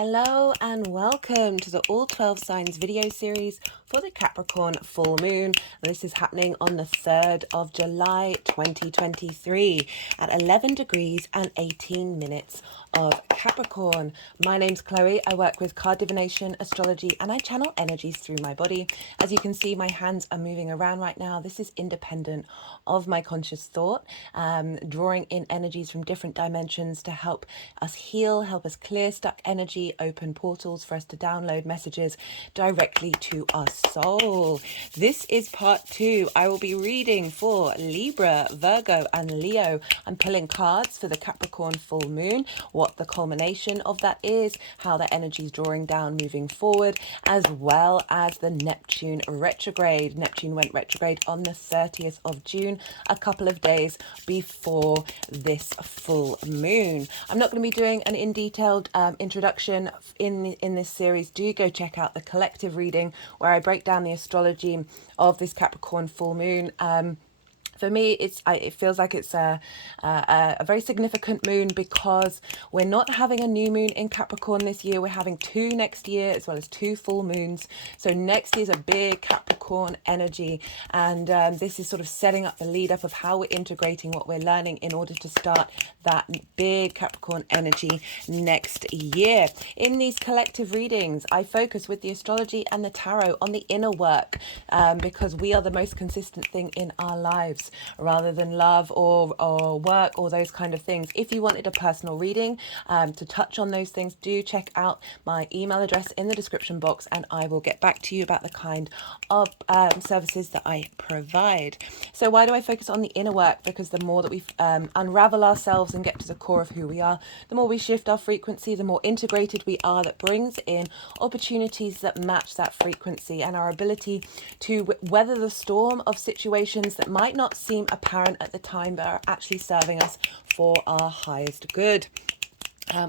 Hello and welcome to the All 12 Signs video series for the Capricorn Full Moon. This is happening on the 3rd of July 2023 at 11 degrees and 18 minutes of Capricorn. My name's Chloe. I work with card divination, astrology, and I channel energies through my body. As you can see, my hands are moving around right now. This is independent of my conscious thought, drawing in energies from different dimensions to help us heal, help us clear stuck energy, open portals for us to download messages directly to our soul. This is part 2. I will be reading for Libra, Virgo, and Leo. I'm pulling cards for the Capricorn full moon, what the culmination of that is, how the energy is drawing down moving forward, as well as the Neptune retrograde. Neptune went retrograde on the 30th of June, a couple of days before this full moon. I'm not going to be doing an in-detailed introduction in this series. Do go check out the collective reading where I break down the astrology of this Capricorn full moon. For me, it feels like it's a very significant moon because we're not having a new moon in Capricorn this year. We're having 2 next year as well as 2 full moons. So next year's a big Capricorn energy. And this is sort of setting up the lead up of how we're integrating what we're learning in order to start that big Capricorn energy next year. In these collective readings, I focus with the astrology and the tarot on the inner work because we are the most consistent thing in our lives, rather than love or work or those kind of things. If you wanted a personal reading to touch on those things, do check out my email address in the description box and I will get back to you about the kind of services that I provide. So why do I focus on the inner work? Because the more that we unravel ourselves and get to the core of who we are, the more we shift our frequency, the more integrated we are. That brings in opportunities that match that frequency and our ability to weather the storm of situations that might not seem apparent at the time but are actually serving us for our highest good.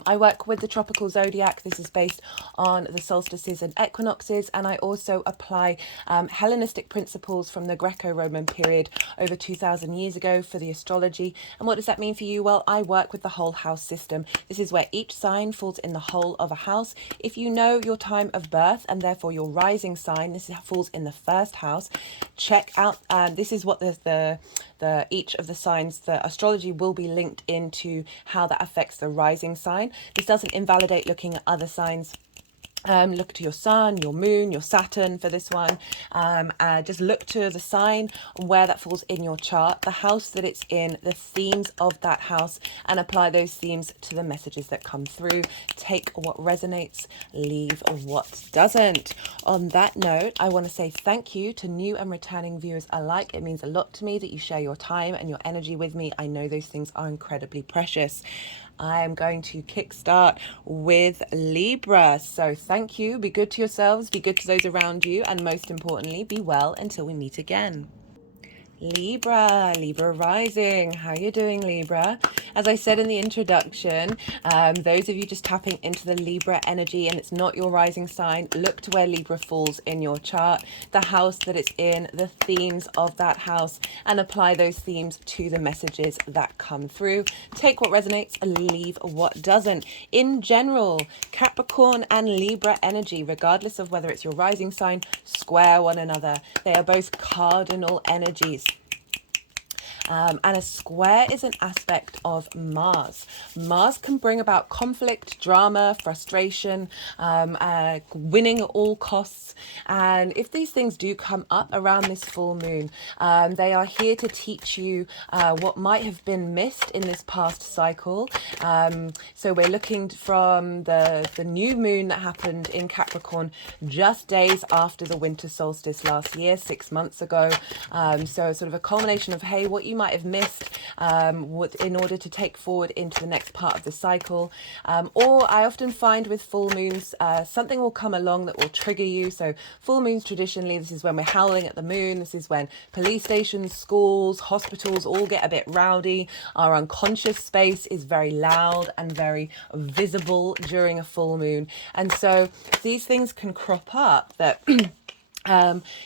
I work with the tropical zodiac. This is based on the solstices and equinoxes, and I also apply Hellenistic principles from the Greco-Roman period over 2,000 years ago for the astrology. And what does that mean for you? Well, I work with the whole house system. This is where each sign falls in the whole of a house. If you know your time of birth and therefore your rising sign, this falls in the first house. Check out, this is what each of the signs, the astrology will be linked into how that affects the rising sign. This doesn't invalidate looking at other signs. Look to your sun, your moon, your Saturn for this one. Just look to the sign and where that falls in your chart, the house that it's in, the themes of that house, and apply those themes to the messages that come through. Take what resonates, leave what doesn't. On that note, I want to say thank you to new and returning viewers alike. It means a lot to me that you share your time and your energy with me. I know those things are incredibly precious. I am going to kickstart with Libra. So thank you. Be good to yourselves, be good to those around you, and most importantly, be well until we meet again. Libra rising. How you doing, Libra? As I said in the introduction, those of you just tapping into the Libra energy and it's not your rising sign, look to where Libra falls in your chart, the house that it's in, the themes of that house, and apply those themes to the messages that come through. Take what resonates and leave what doesn't. In general, Capricorn and Libra energy, regardless of whether it's your rising sign, square one another. They are both cardinal energies. And a square is an aspect of Mars. Mars can bring about conflict, drama, frustration, winning at all costs. And if these things do come up around this full moon, they are here to teach you what might have been missed in this past cycle. So we're looking from the new moon that happened in Capricorn just days after the winter solstice last year, 6 months ago. So sort of a culmination of, hey, what you might have missed in order to take forward into the next part of the cycle. Or I often find with full moons, something will come along that will trigger you. So full moons traditionally, this is when we're howling at the moon. This is when police stations, schools, hospitals all get a bit rowdy. Our unconscious space is very loud and very visible during a full moon. And so these things can crop up that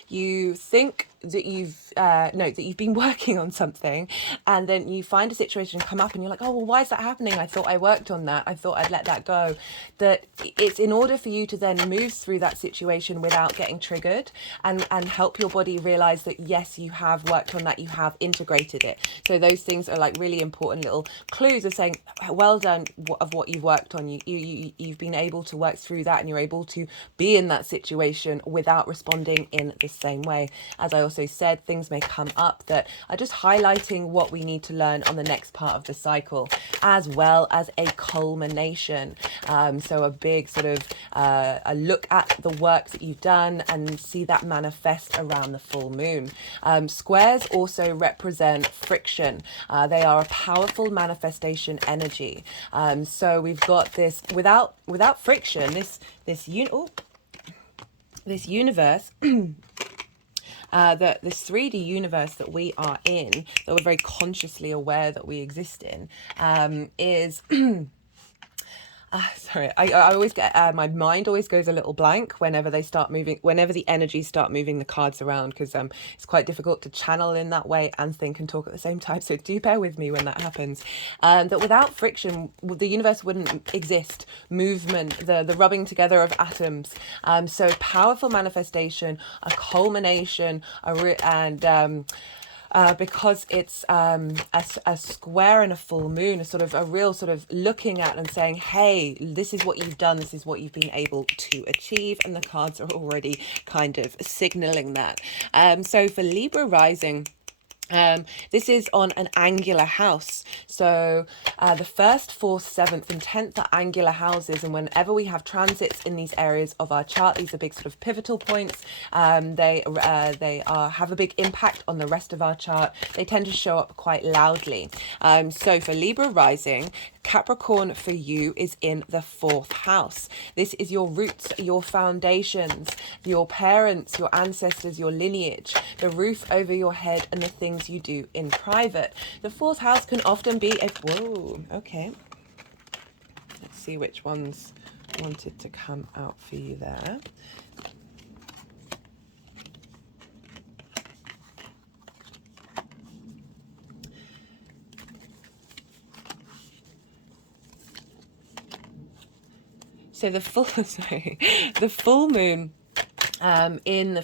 you think you've been working on something, and then you find a situation come up and you're like, oh well, why is that happening? I thought I worked on that, I thought I'd let that go. That it's in order for you to then move through that situation without getting triggered, and help your body realize that yes, you have worked on that, you have integrated it. So those things are like really important little clues of saying, well done of what you've worked on. You've been able to work through that, and you're able to be in that situation without responding in the same way. As I also said, things may come up that are just highlighting what we need to learn on the next part of the cycle, as well as a culmination. So a big sort of a look at the work that you've done and see that manifest around the full moon. Squares also represent friction. They are a powerful manifestation energy. So we've got this without friction, this universe, this 3D universe that we are in, that we're very consciously aware that we exist in, is sorry, I always get, my mind always goes a little blank whenever the energies start moving the cards around, because it's quite difficult to channel in that way and think and talk at the same time. So do bear with me when that happens. That without friction, the universe wouldn't exist. Movement, the rubbing together of atoms. So powerful manifestation, a culmination, because it's a square and a full moon, a real sort of looking at and saying, hey, this is what you've done, this is what you've been able to achieve, and the cards are already kind of signaling that. So for Libra rising, this is on an angular house. So the 1st, 4th, 7th and 10th are angular houses, and whenever we have transits in these areas of our chart, these are big sort of pivotal points. They have a big impact on the rest of our chart. They tend to show up quite loudly. So for Libra rising, Capricorn for you is in the 4th house. This is your roots, your foundations, your parents, your ancestors, your lineage, the roof over your head, and the things you do in private. The 4th house can often be okay. Let's see which ones wanted to come out for you there. So the full moon in the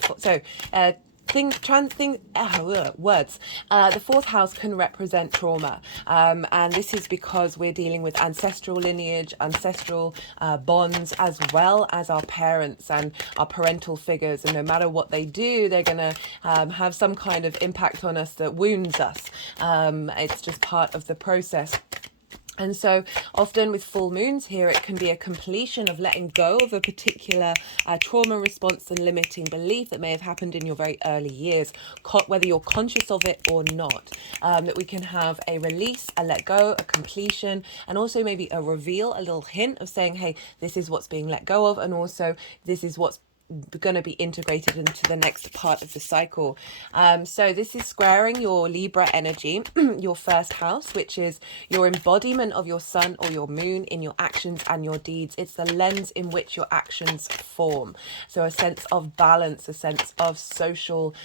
words. The 4th house can represent trauma, and this is because we're dealing with ancestral lineage, ancestral bonds, as well as our parents and our parental figures. And no matter what they do, they're going to have some kind of impact on us that wounds us. It's just part of the process. And so often with full moons here, it can be a completion of letting go of a particular trauma response and limiting belief that may have happened in your very early years, whether you're conscious of it or not. That we can have a release, a let go, a completion, and also maybe a reveal, a little hint of saying, hey, this is what's being let go of, and also this is what's going to be integrated into the next part of the cycle. So this is squaring your Libra energy, your 1st house, which is your embodiment of your sun or your moon in your actions and your deeds. It's the lens in which your actions form. So a sense of balance, a sense of social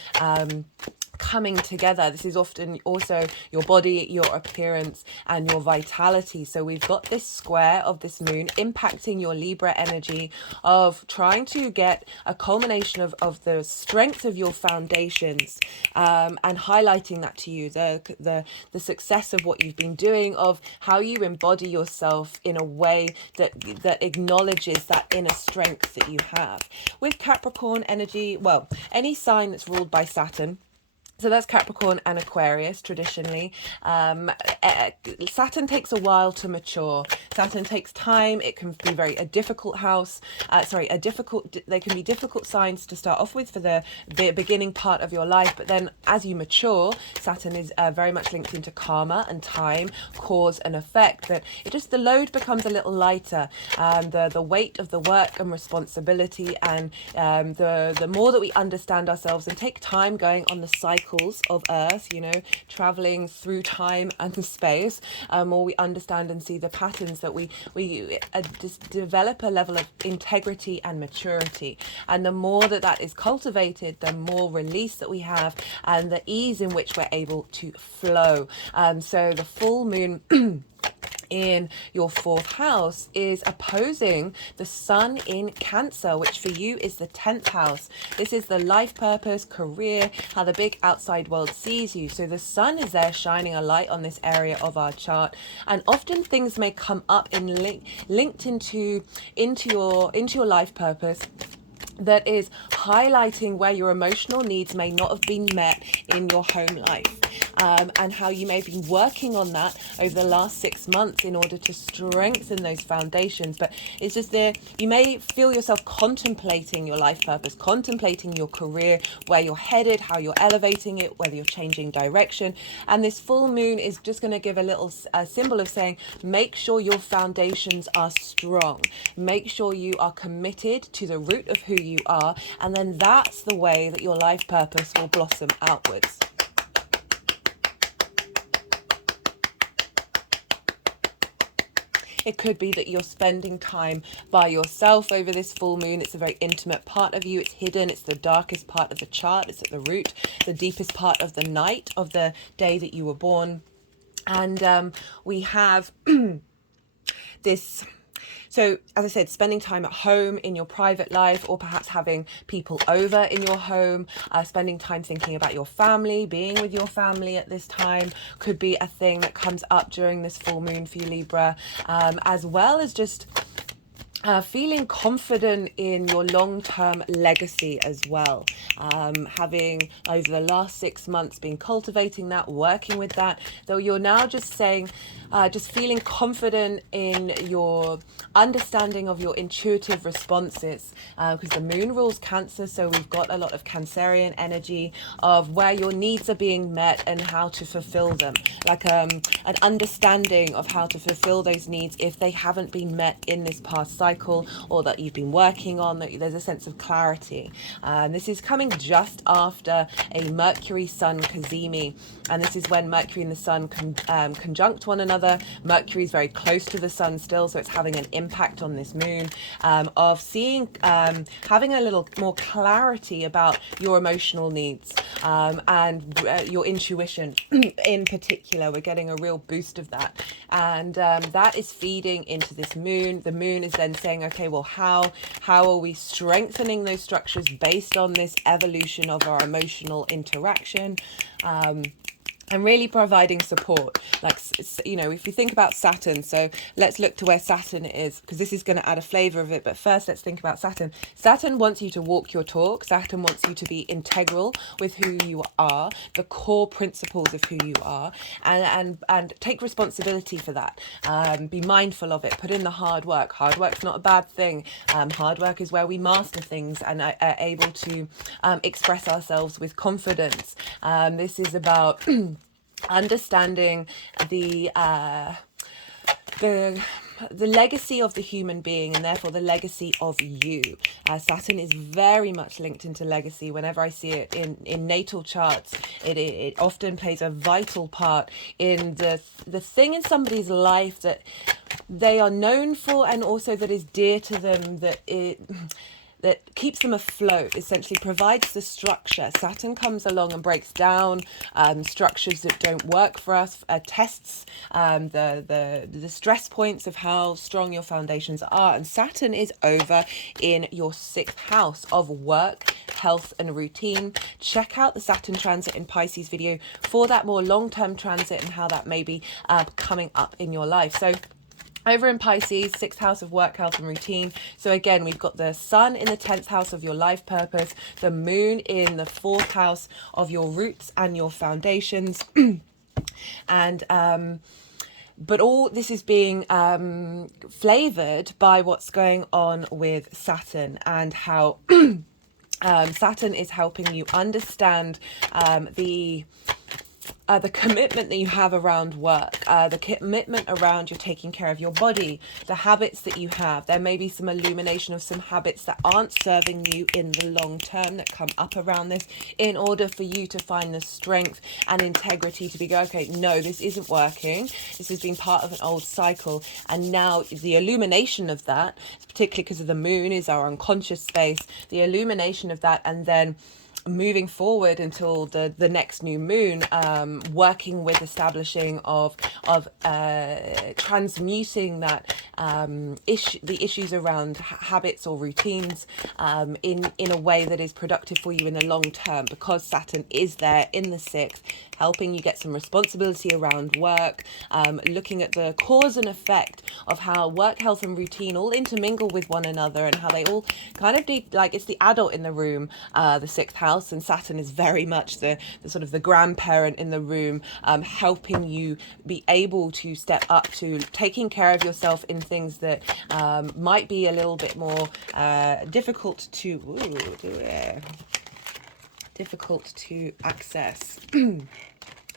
coming together. This is often also your body, your appearance, and your vitality. So we've got this square of this moon impacting your Libra energy of trying to get a culmination of the strength of your foundations, and highlighting that to you, the success of what you've been doing, of how you embody yourself in a way that acknowledges that inner strength that you have. With Capricorn energy, well, any sign that's ruled by Saturn, so that's Capricorn and Aquarius traditionally. Saturn takes a while to mature. Saturn takes time. It can be a difficult house. They can be difficult signs to start off with for the beginning part of your life. But then as you mature, Saturn is very much linked into karma and time, cause and effect. That the load becomes a little lighter. The weight of the work and responsibility, and the more that we understand ourselves and take time going on the cycle cycles of Earth, you know, traveling through time and space, more we understand and see the patterns that we just develop a level of integrity and maturity. And the more that that is cultivated, the more release that we have and the ease in which we're able to flow. So the full moon in your fourth house is opposing the sun in Cancer, which for you is the 10th house. This is the life purpose, career, how the big outside world sees you. So the sun is there shining a light on this area of our chart, and often things may come up in linked into your life purpose that is highlighting where your emotional needs may not have been met in your home life, and how you may have been working on that over the last 6 months in order to strengthen those foundations. But it's just there, you may feel yourself contemplating your life purpose, contemplating your career, where you're headed, how you're elevating it, whether you're changing direction. And this full moon is just going to give a little symbol of saying, make sure your foundations are strong, make sure you are committed to the root of who you are, and then that's the way that your life purpose will blossom outwards. It could be that you're spending time by yourself over this full moon. It's a very intimate part of you. It's hidden. It's the darkest part of the chart. It's at the root, the deepest part of the night of the day that you were born. And we have this. So, as I said, spending time at home in your private life, or perhaps having people over in your home, spending time thinking about your family, being with your family at this time could be a thing that comes up during this full moon for you, Libra, as well as just feeling confident in your long-term legacy as well. Having over the last 6 months been cultivating that, working with that, though you're now just saying, just feeling confident in your understanding of your intuitive responses, because the moon rules Cancer, so we've got a lot of Cancerian energy of where your needs are being met and how to fulfill them, like an understanding of how to fulfill those needs if they haven't been met in this past cycle, or that you've been working on, that there's a sense of clarity. This is coming just after a Mercury Sun Cazimi, and this is when Mercury and the Sun conjunct one another. Mercury is very close to the Sun still, so it's having an impact on this moon, of seeing, having a little more clarity about your emotional needs, and your intuition in particular. We're getting a real boost of that, and that is feeding into this moon. The moon is then saying, okay, well, how are we strengthening those structures based on this evolution of our emotional interaction? And really providing support, like, you know, if you think about Saturn, so let's look to where Saturn is, because this is going to add a flavor of it. But first, let's think about Saturn. Saturn wants you to walk your talk. Saturn wants you to be integral with who you are, the core principles of who you are, and take responsibility for that. Be mindful of it. Put in the hard work. Hard work's not a bad thing. Hard work is where we master things and are able to express ourselves with confidence. This is about understanding the legacy of the human being, and therefore the legacy of you. Saturn is very much linked into legacy. Whenever I see it in natal charts, it often plays a vital part in the thing in somebody's life that they are known for, and also that is dear to them, that keeps them afloat, essentially provides the structure. Saturn comes along and breaks down structures that don't work for us, tests the stress points of how strong your foundations are. And Saturn is over in your 6th house of work, health and routine. Check out the Saturn transit in Pisces video for that more long-term transit and how that may be coming up in your life. So over in Pisces, 6th house of work, health and routine. So again, we've got the sun in the 10th house of your life purpose, the moon in the 4th house of your roots and your foundations. And but all this is being flavored by what's going on with Saturn, and how Saturn is helping you understand the commitment that you have around work, the commitment around you're taking care of your body, the habits that you have. There may be some illumination of some habits that aren't serving you in the long term that come up around this, in order for you to find the strength and integrity to be go, okay, no, this isn't working. This has been part of an old cycle. And now the illumination of that, particularly because of the moon, is our unconscious space, the illumination of that, and then moving forward until the next new moon, working with establishing of transmuting that the issues around habits or routines in a way that is productive for you in the long term, because Saturn is there in the 6th, helping you get some responsibility around work, looking at the cause and effect of how work, health and routine all intermingle with one another, and how they all kind of need, like, it's the adult in the room, the 6th house, and Saturn is very much the sort of the grandparent in the room, helping you be able to step up to taking care of yourself in things that might be a little bit more difficult to access.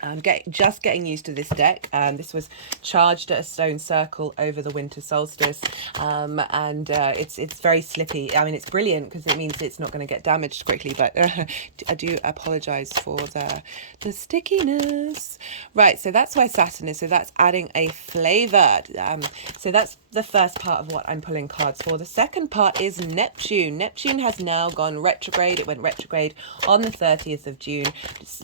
I'm just getting used to this deck. This was charged at a stone circle over the winter solstice, and it's very slippy. I mean, it's brilliant because it means it's not going to get damaged quickly, but I do apologize for the stickiness. Right, so that's where Saturn is. So that's adding a flavor. So that's the first part of what I'm pulling cards for. The second part is Neptune. Neptune has now gone retrograde. It went retrograde on the 30th of June.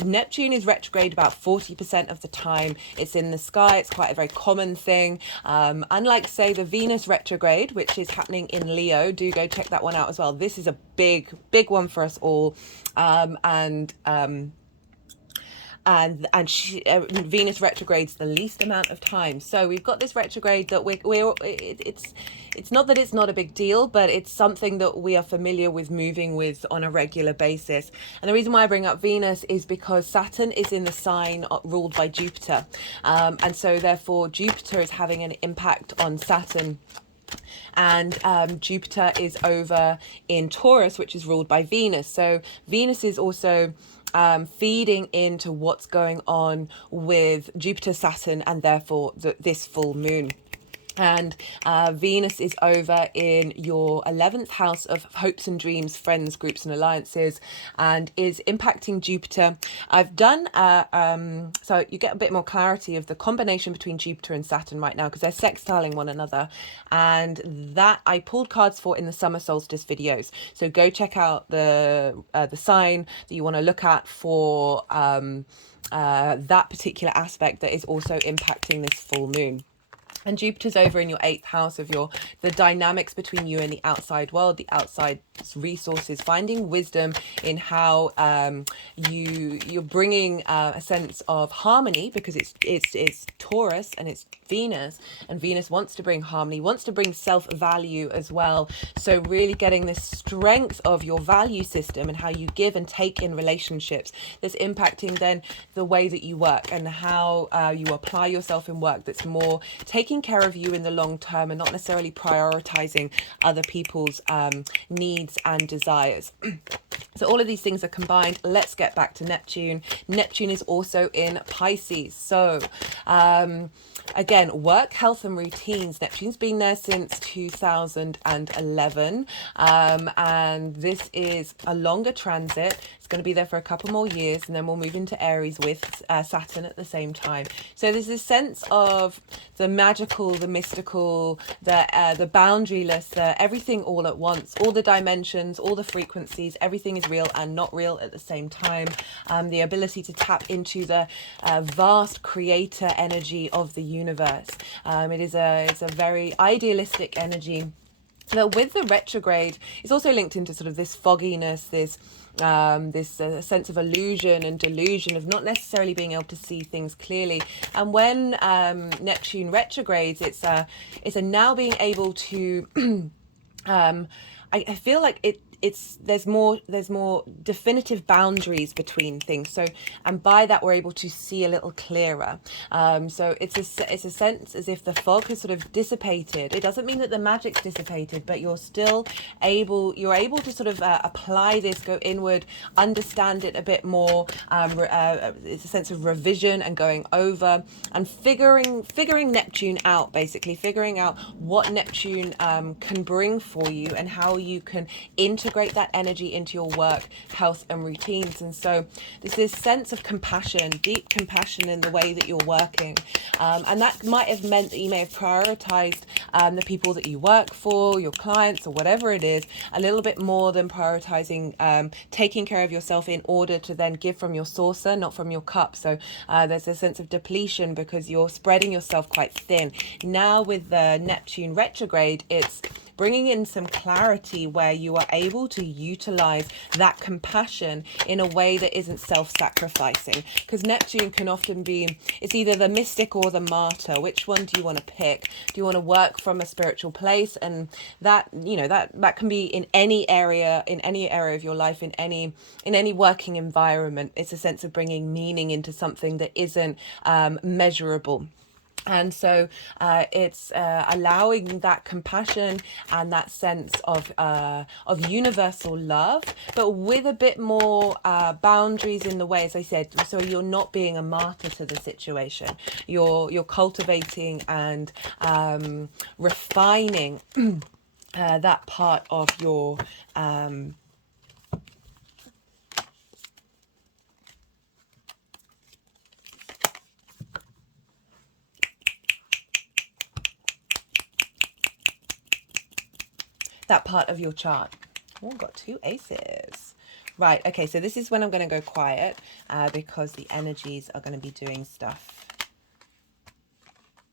Neptune is retrograde about 40% of the time. It's in the sky. It's quite a very common thing. Unlike, say, the Venus retrograde, which is happening in Leo, do go check that one out as well. This is a big one for us all. Venus retrogrades the least amount of time. So we've got this retrograde that it's not that it's not a big deal, but it's something that we are familiar with moving with on a regular basis. And the reason why I bring up Venus is because Saturn is in the sign ruled by Jupiter. And so therefore Jupiter is having an impact on Saturn. And Jupiter is over in Taurus, which is ruled by Venus. So Venus is also feeding into what's going on with Jupiter, Saturn, and therefore this full moon. And Venus is over in your 11th house of hopes and dreams, friends, groups and alliances, and is impacting Jupiter. I've done, so you get a bit more clarity of the combination between Jupiter and Saturn right now, because they're sextiling one another. And that I pulled cards for in the summer solstice videos. So go check out the sign that you want to look at for that particular aspect that is also impacting this full moon. And Jupiter's over in your 8th house of the dynamics between you and the outside world, the outside resources, finding wisdom in how you're bringing a sense of harmony, because it's Taurus and it's Venus, and Venus wants to bring harmony, wants to bring self-value as well. So really getting the strength of your value system and how you give and take in relationships, that's impacting then the way that you work and how you apply yourself in work, that's more taking care of you in the long term and not necessarily prioritizing other people's needs and desires. So all of these things are combined. Let's get back to Neptune. Neptune is also in Pisces. So again, work, health and routines. Neptune's been there since 2011, and this is a longer transit. It's going to be there for a couple more years, and then we'll move into Aries with Saturn at the same time. So there's this sense of the magical, the mystical, the boundaryless, everything all at once, all the dimensions, all the frequencies, everything is real and not real at the same time. The ability to tap into the vast creator energy of the universe. It's a very idealistic energy. Now, with the retrograde, it's also linked into sort of this fogginess, this sense of illusion and delusion of not necessarily being able to see things clearly. And when Neptune retrogrades, it's a now being able to I feel like it's there's more definitive boundaries between things. So, and by that we're able to see a little clearer. So it's a sense as if the fog has sort of dissipated. It doesn't mean that the magic's dissipated, but you're able to sort of apply this, go inward, understand it a bit more. It's a sense of revision and going over and figuring Neptune out, basically figuring out what Neptune can bring for you and how you can integrate that energy into your work, health and routines. And so there's this sense of compassion, deep compassion in the way that you're working, and that might have meant that you may have prioritized the people that you work for, your clients or whatever it is, a little bit more than prioritizing taking care of yourself in order to then give from your saucer, not from your cup. So there's a sense of depletion because you're spreading yourself quite thin. Now with the Neptune retrograde, it's bringing in some clarity where you are able to utilize that compassion in a way that isn't self-sacrificing, because Neptune can often be, it's either the mystic or the martyr. Which one do you want to pick? Do you want to work from a spiritual place? And that, you know, that can be in any area of your life, in any working environment. It's a sense of bringing meaning into something that isn't measurable. And so it's allowing that compassion and that sense of universal love, but with a bit more boundaries in the way, as I said, so you're not being a martyr to the situation. You're cultivating and refining that part of your chart. Oh, got two aces. Right, okay, so this is when I'm going to go quiet because the energies are going to be doing stuff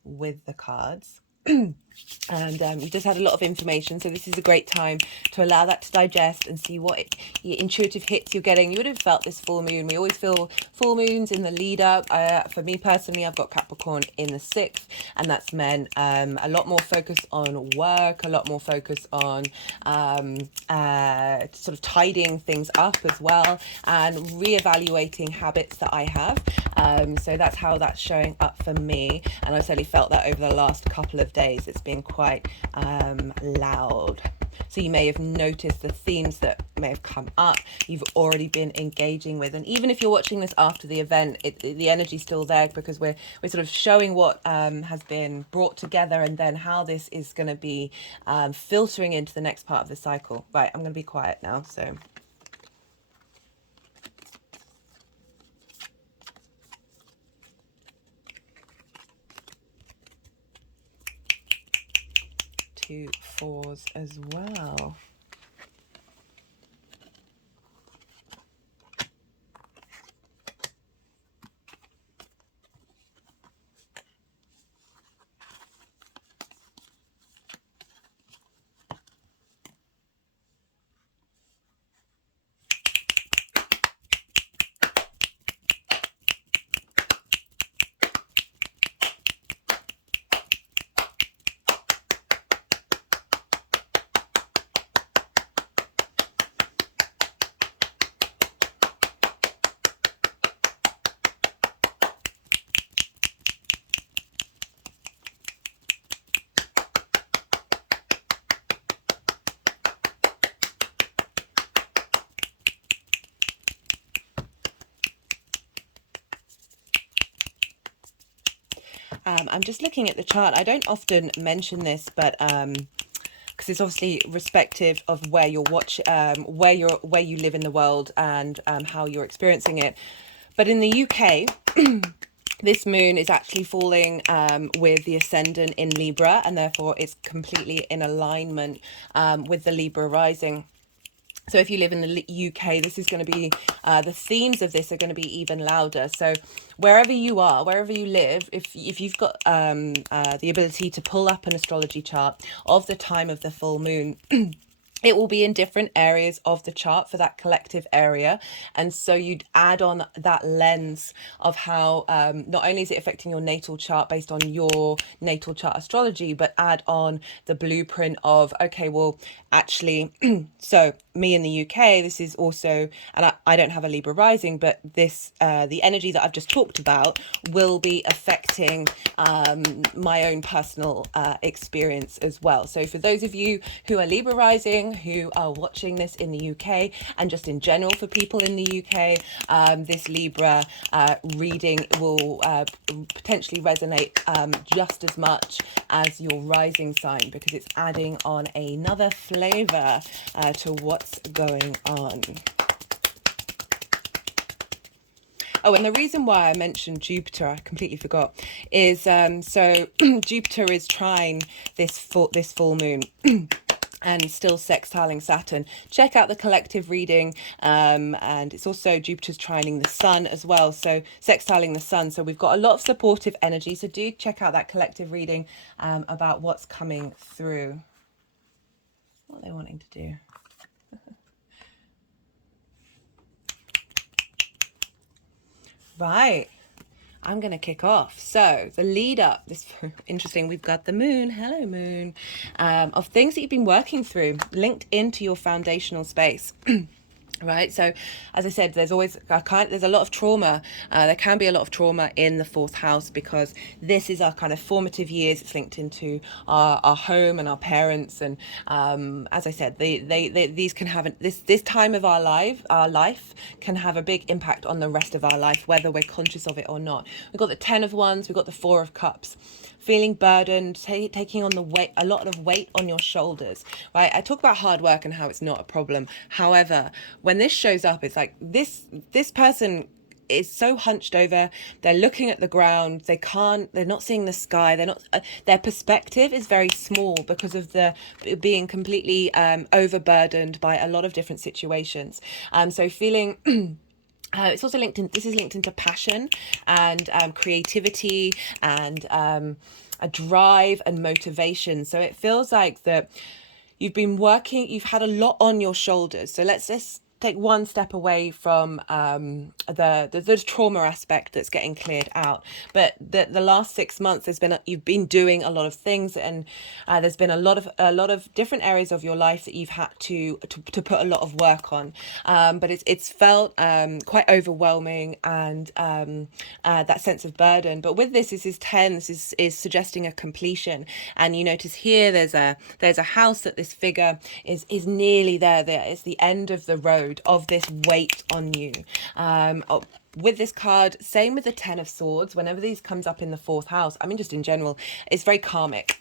with the cards. And we just had a lot of information, so this is a great time to allow that to digest and see what intuitive hits you're getting. You would have felt this full moon. We always feel full moons in the lead up. For me personally, I've got Capricorn in the 6th, and that's meant a lot more focus on work, a lot more focus on sort of tidying things up as well, and reevaluating habits that I have. So that's how that's showing up for me, and I've certainly felt that over the last couple of days. It's been quite loud. So you may have noticed the themes that may have come up, you've already been engaging with. And even if you're watching this after the event, the energy's still there, because we're sort of showing what has been brought together and then how this is going to be filtering into the next part of the cycle. Right, I'm going to be quiet now. So two fours as well. I'm just looking at the chart. I don't often mention this, but because it's obviously respective of where you're where you live in the world and how you're experiencing it. But in the UK, this moon is actually falling with the Ascendant in Libra, and therefore it's completely in alignment with the Libra rising. So if you live in the UK, this is going to be, the themes of this are going to be even louder. So wherever you are, wherever you live, if you've got the ability to pull up an astrology chart of the time of the full moon, it will be in different areas of the chart for that collective area. And so you'd add on that lens of how not only is it affecting your natal chart based on your natal chart astrology, but add on the blueprint of, okay, well, actually, so me in the UK, this is also, and I don't have a Libra rising, but this, the energy that I've just talked about will be affecting my own personal experience as well. So for those of you who are Libra rising, who are watching this in the UK, and just in general for people in the UK, this Libra reading will potentially resonate just as much as your rising sign, because it's adding on another flavor to what's going on. Oh, and the reason why I mentioned Jupiter, I completely forgot, is so Jupiter is trine this full moon. And still sextiling Saturn. Check out the collective reading, and it's also Jupiter's trining the Sun as well, so sextiling the Sun. So we've got a lot of supportive energy, so do check out that collective reading about what's coming through. What are they wanting to do? Right, I'm going to kick off. So the lead up, this interesting, we've got the moon, hello moon, of things that you've been working through, linked into your foundational space. Right, so as I said, there's always there's a lot of trauma. There can be a lot of trauma in the fourth house, because this is our kind of formative years. It's linked into our home and our parents, and as I said, these can have this time of our life can have a big impact on the rest of our life, whether we're conscious of it or not. We've got the 10 of Wands, we've got the 4 of Cups. Feeling burdened, taking on a lot of weight on your shoulders, right? I talk about hard work and how it's not a problem. However, when this shows up, it's like this person is so hunched over, they're looking at the ground, they're not seeing the sky, their perspective is very small because of the being completely overburdened by a lot of different situations. So feeling it's also this is linked into passion and creativity and a drive and motivation. So it feels like that you've had a lot on your shoulders. So let's just take one step away from the trauma aspect that's getting cleared out. But the last 6 months, you've been doing a lot of things, and there's been a lot of different areas of your life that you've had to put a lot of work on. But it's felt quite overwhelming, and that sense of burden. But with this is 10. This is suggesting a completion, and you notice here there's a house that this figure is nearly there. It's the end of the road of this weight on you. With this card, same with the 10 of Swords, whenever these comes up in the fourth house, I mean, just in general, it's very karmic.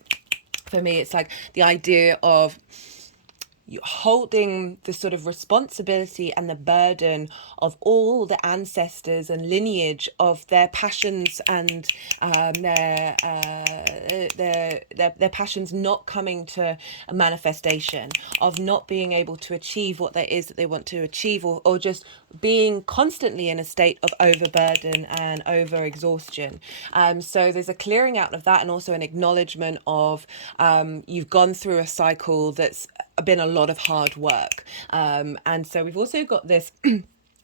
For me, it's like the idea of you holding the sort of responsibility and the burden of all the ancestors and lineage of their passions and their passions not coming to a manifestation, of not being able to achieve what there is that they want to achieve, or just being constantly in a state of overburden and over exhaustion. So there's a clearing out of that, and also an acknowledgement of you've gone through a cycle that's been a lot of hard work. And so we've also got this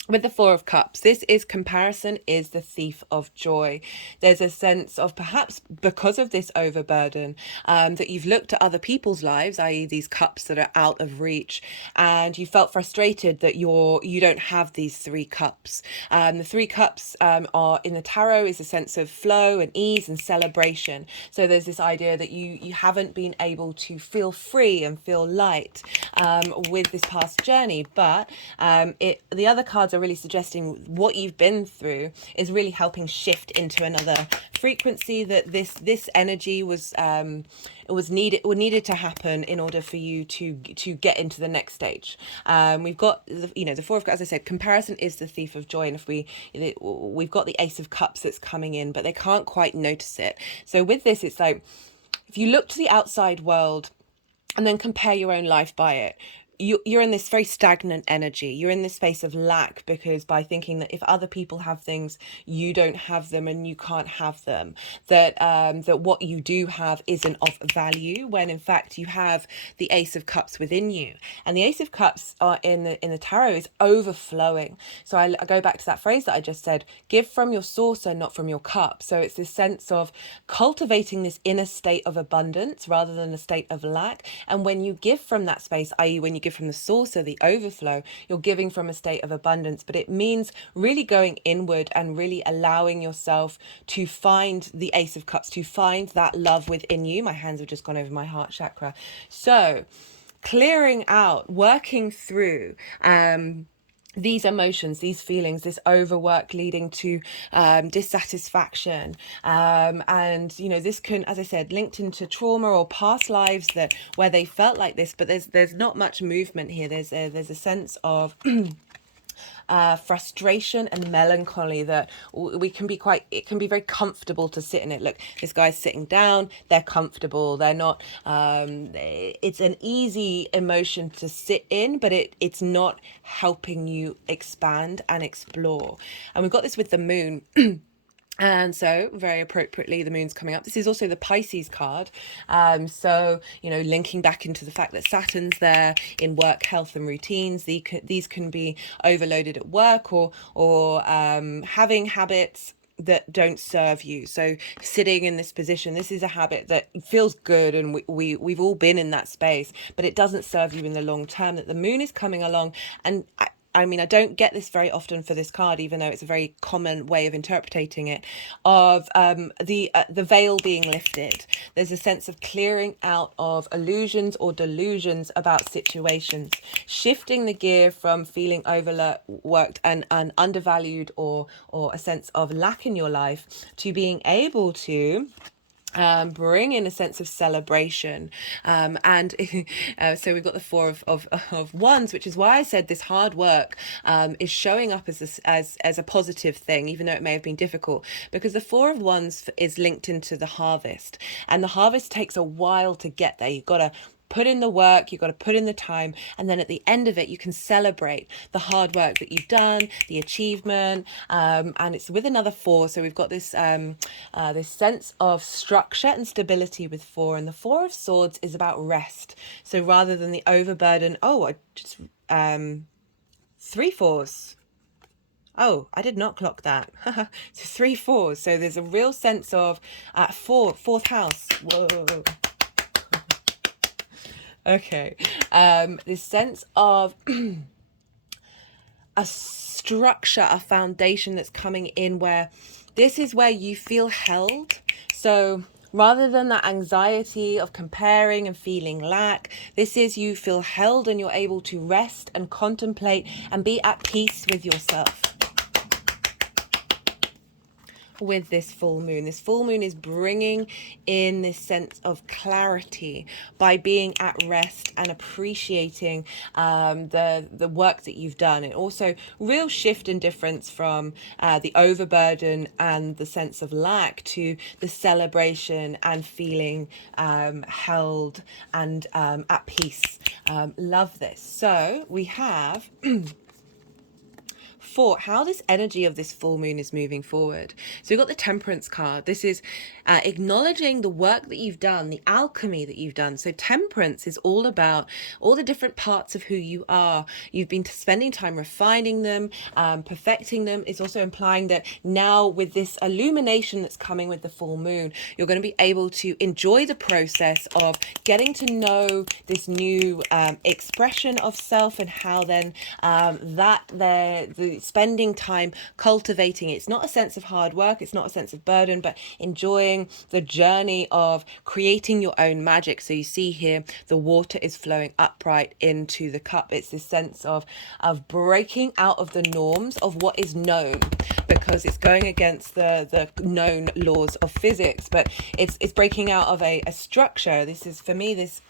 with the 4 of Cups. This is comparison is the thief of joy. There's a sense of, perhaps because of this overburden, that you've looked at other people's lives, i.e. these cups that are out of reach, and you felt frustrated that you don't have these 3 cups. The 3 cups are in the tarot is a sense of flow and ease and celebration. So there's this idea that you haven't been able to feel free and feel light with this past journey, but the other cards are really suggesting what you've been through is really helping shift into another frequency, that this energy was needed to happen in order for you to get into the next stage. We've got the 4 of, as I said, comparison is the thief of joy, and if we've got the Ace of Cups that's coming in, but they can't quite notice it. So with this, it's like if you look to the outside world and then compare your own life by it, you're in this very stagnant energy. You're in this space of lack, because by thinking that if other people have things, you don't have them and you can't have them, that what you do have isn't of value, when in fact you have the Ace of Cups within you. And the Ace of Cups are in the tarot is overflowing. So I go back to that phrase that I just said, give from your saucer, not from your cup. So it's this sense of cultivating this inner state of abundance rather than a state of lack. And when you give from that space, i.e. when you give from the saucer, the overflow, you're giving from a state of abundance. But it means really going inward and really allowing yourself to find the Ace of Cups, to find that love within you. My hands have just gone over my heart chakra. So clearing out, working through these emotions, these feelings, this overwork leading to dissatisfaction, and this can, as I said, linked into trauma or past lives that where they felt like this, but there's not much movement here. There's a sense of frustration and melancholy that it can be very comfortable to sit in it. Look, this guy's sitting down, they're comfortable, they're not, it's an easy emotion to sit in, but it's not helping you expand and explore. And we've got this with the moon. And so very appropriately, the moon's coming up. This is also the Pisces card. So, linking back into the fact that Saturn's there in work, health and routines. These can be overloaded at work or having habits that don't serve you. So sitting in this position, this is a habit that feels good, and we've all been in that space, but it doesn't serve you in the long term. That the moon is coming along, and I mean, I don't get this very often for this card, even though it's a very common way of interpreting it, of the veil being lifted. There's a sense of clearing out of illusions or delusions about situations, shifting the gear from feeling overworked and undervalued or a sense of lack in your life to being able to bring in a sense of celebration, and so we've got the Four of Wands, which is why I said this hard work is showing up as a positive thing, even though it may have been difficult, because the Four of Wands is linked into the harvest, and the harvest takes a while to get there. You've got to put in the work, you've got to put in the time, and then at the end of it you can celebrate the hard work that you've done, the achievement, and it's with another four. So we've got this this sense of structure and stability with four, and the Four of Swords is about rest. So rather than the overburden, I just three fours. Oh, I did not clock that. So three fours. So there's a real sense of fourth house. Whoa. Okay, this sense of a structure, a foundation that's coming in, where this is where you feel held. So rather than that anxiety of comparing and feeling lack, this is you feel held and you're able to rest and contemplate and be at peace with yourself. With this full moon, is bringing in this sense of clarity by being at rest and appreciating the work that you've done, and also real shift and difference from the overburden and the sense of lack to the celebration and feeling held and at peace. Love this. So we have for how this energy of this full moon is moving forward. So we've got the Temperance card. This is acknowledging the work that you've done, the alchemy that you've done. So Temperance is all about all the different parts of who you are. You've been spending time refining them, perfecting them. It's also implying that now with this illumination that's coming with the full moon, you're going to be able to enjoy the process of getting to know this new expression of self, and how then the spending time cultivating it. It's not a sense of hard work, it's not a sense of burden, but enjoying the journey of creating your own magic. So you see here the water is flowing upright into the cup. It's this sense of breaking out of the norms of what is known, because it's going against the known laws of physics, but it's breaking out of a structure. This is, for me, this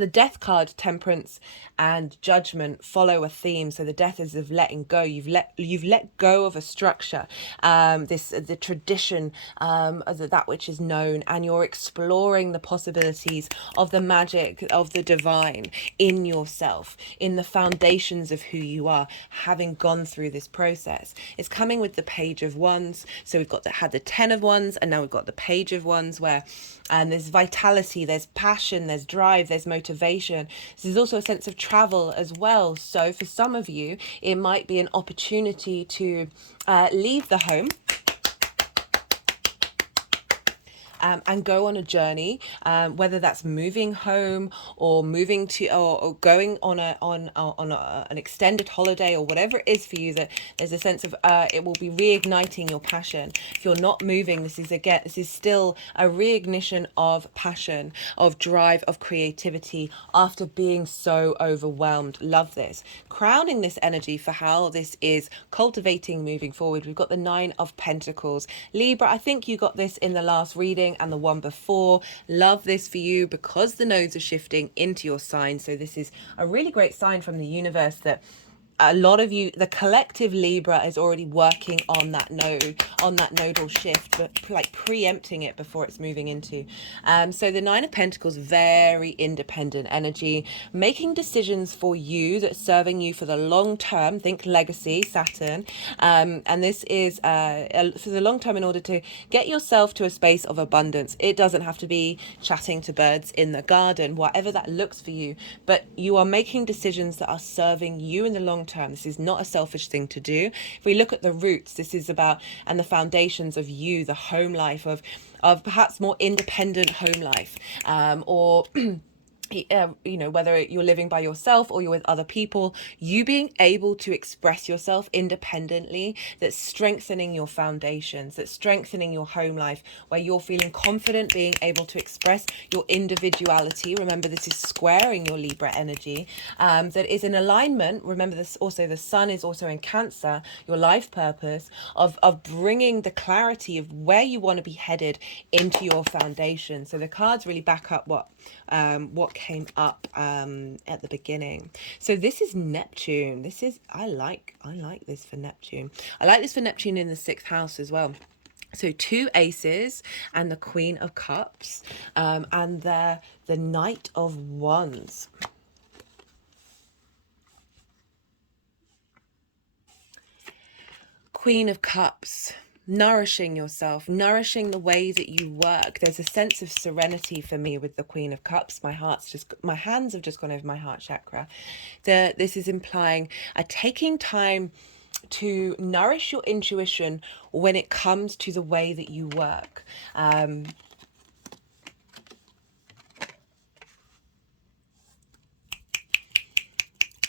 The death card, temperance and judgment, follow a theme. So the death is of letting go. You've let go of a structure, the tradition, that which is known, and you're exploring the possibilities of the magic of the divine in yourself, in the foundations of who you are, having gone through this process. It's coming with the Page of Wands. So we've had the 10 of Wands, and now we've got the Page of Wands, where there's vitality, there's passion, there's drive, there's motivation. So there's also a sense of travel as well. So for some of you, it might be an opportunity to leave the home and go on a journey, whether that's moving home or moving to or going on an extended holiday, or whatever it is for you. That there's a sense of it will be reigniting your passion. If you're not moving, this is still a reignition of passion, of drive, of creativity after being so overwhelmed. Love this. Crowning this energy for how this is cultivating moving forward, we've got the 9 of Pentacles. Libra, I think you got this in the last reading and the one before. Love this for you because the nodes are shifting into your sign. So this is a really great sign from the universe that a lot of you, the collective Libra, is already working on that nodal shift, but like preempting it before it's moving into. So the 9 of Pentacles, very independent energy, making decisions for you that's serving you for the long term. Think legacy, Saturn. And this is for the long term in order to get yourself to a space of abundance. It doesn't have to be chatting to birds in the garden, whatever that looks for you, but you are making decisions that are serving you in the long term. This is not a selfish thing to do. If we look at the roots, this is about, and the foundations of you, the home life of perhaps more independent home life, or whether you're living by yourself or you're with other people, you being able to express yourself independently, that's strengthening your foundations, that's strengthening your home life, where you're feeling confident being able to express your individuality. Remember, this is squaring your Libra energy, that is in alignment. Remember, this also, the sun is also in Cancer, your life purpose of bringing the clarity of where you want to be headed into your foundation. So the cards really back up what came up at the beginning. So this is Neptune. This is, I like this for Neptune. I like this for Neptune in the 6th house as well. So 2 aces and the Queen of Cups, and the Knight of Wands. Queen of Cups, nourishing yourself, nourishing the way that you work. There's a sense of serenity for me with the Queen of Cups. My hands have just gone over my heart chakra. This is implying taking time to nourish your intuition when it comes to the way that you work.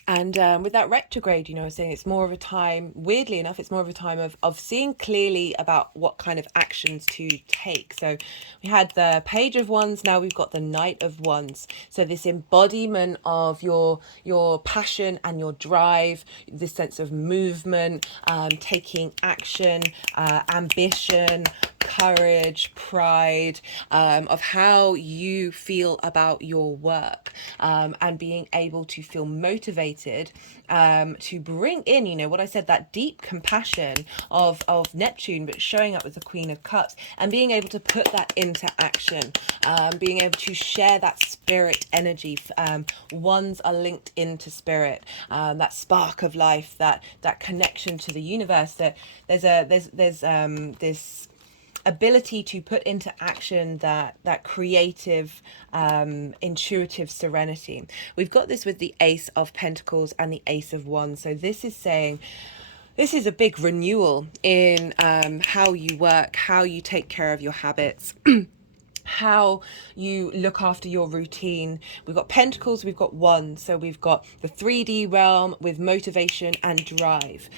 And with that retrograde, I was saying it's more of a time, weirdly enough, it's more of a time of seeing clearly about what kind of actions to take. So we had the Page of Wands, now we've got the Knight of Wands. So this embodiment of your passion and your drive, this sense of movement, taking action, ambition, courage, pride, of how you feel about your work, and being able to feel motivated to bring in, what I said, that deep compassion of Neptune, but showing up with the Queen of Cups and being able to put that into action, being able to share that spirit energy. Wands are linked into spirit, that spark of life, that connection to the universe, that there's this ability to put into action that creative, intuitive serenity. We've got this with the Ace of Pentacles and the Ace of Wands. So this is saying this is a big renewal in how you work, how you take care of your habits, how you look after your routine. We've got Pentacles, we've got Wands, so we've got the 3D realm with motivation and drive.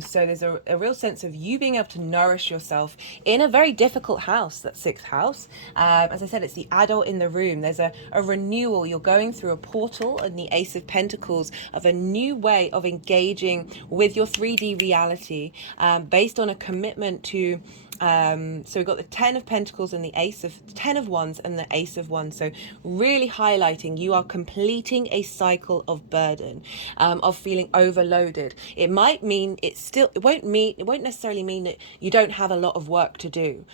So there's a real sense of you being able to nourish yourself in a very difficult house, that 6th house. As I said, it's the adult in the room. There's a renewal. You're going through a portal in the Ace of Pentacles of a new way of engaging with your 3D reality, based on a commitment to So we've got the 10 of Pentacles and the 10 of Wands and the Ace of Wands. So really highlighting you are completing a cycle of burden, of feeling overloaded. It might mean it won't necessarily mean that you don't have a lot of work to do.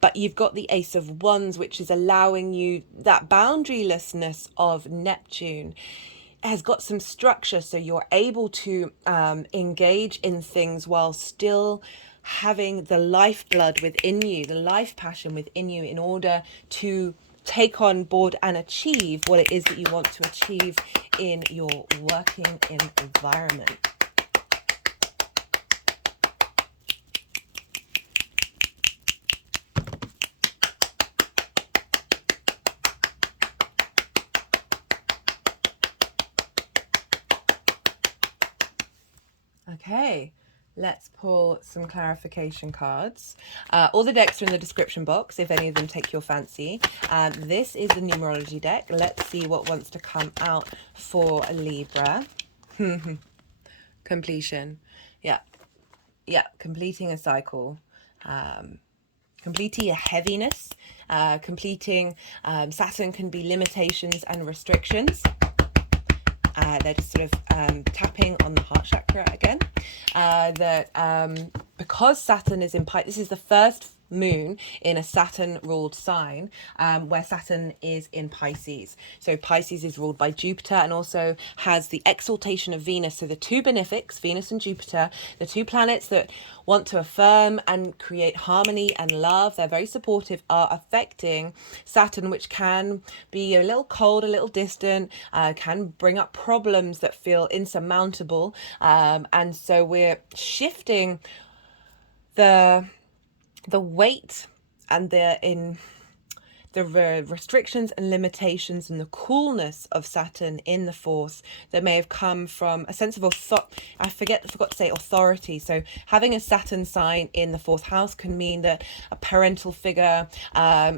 But you've got the Ace of Wands, which is allowing you that boundarylessness of Neptune has got some structure, so you're able to engage in things while still having the lifeblood within you, the life passion within you, in order to take on board and achieve what it is that you want to achieve in your working environment. Okay, let's pull some clarification cards. All the decks are in the description box if any of them take your fancy. This is the numerology deck. Let's see what wants to come out for Libra. Completion. Yeah, completing a cycle. Completing a heaviness. Completing, Saturn can be limitations and restrictions. They're just sort of tapping on the heart chakra again. Because Saturn is in Pisces, this is the first moon in a Saturn ruled sign, where Saturn is in Pisces. So Pisces is ruled by Jupiter and also has the exaltation of Venus. So the two benefics, Venus and Jupiter, the two planets that want to affirm and create harmony and love, they're very supportive, are affecting Saturn, which can be a little cold, a little distant, can bring up problems that feel insurmountable. And so we're shifting the weight and the restrictions and limitations and the coolness of Saturn in the fourth that may have come from a sense of I forgot to say authority. So having a Saturn sign in the fourth house can mean that a parental figure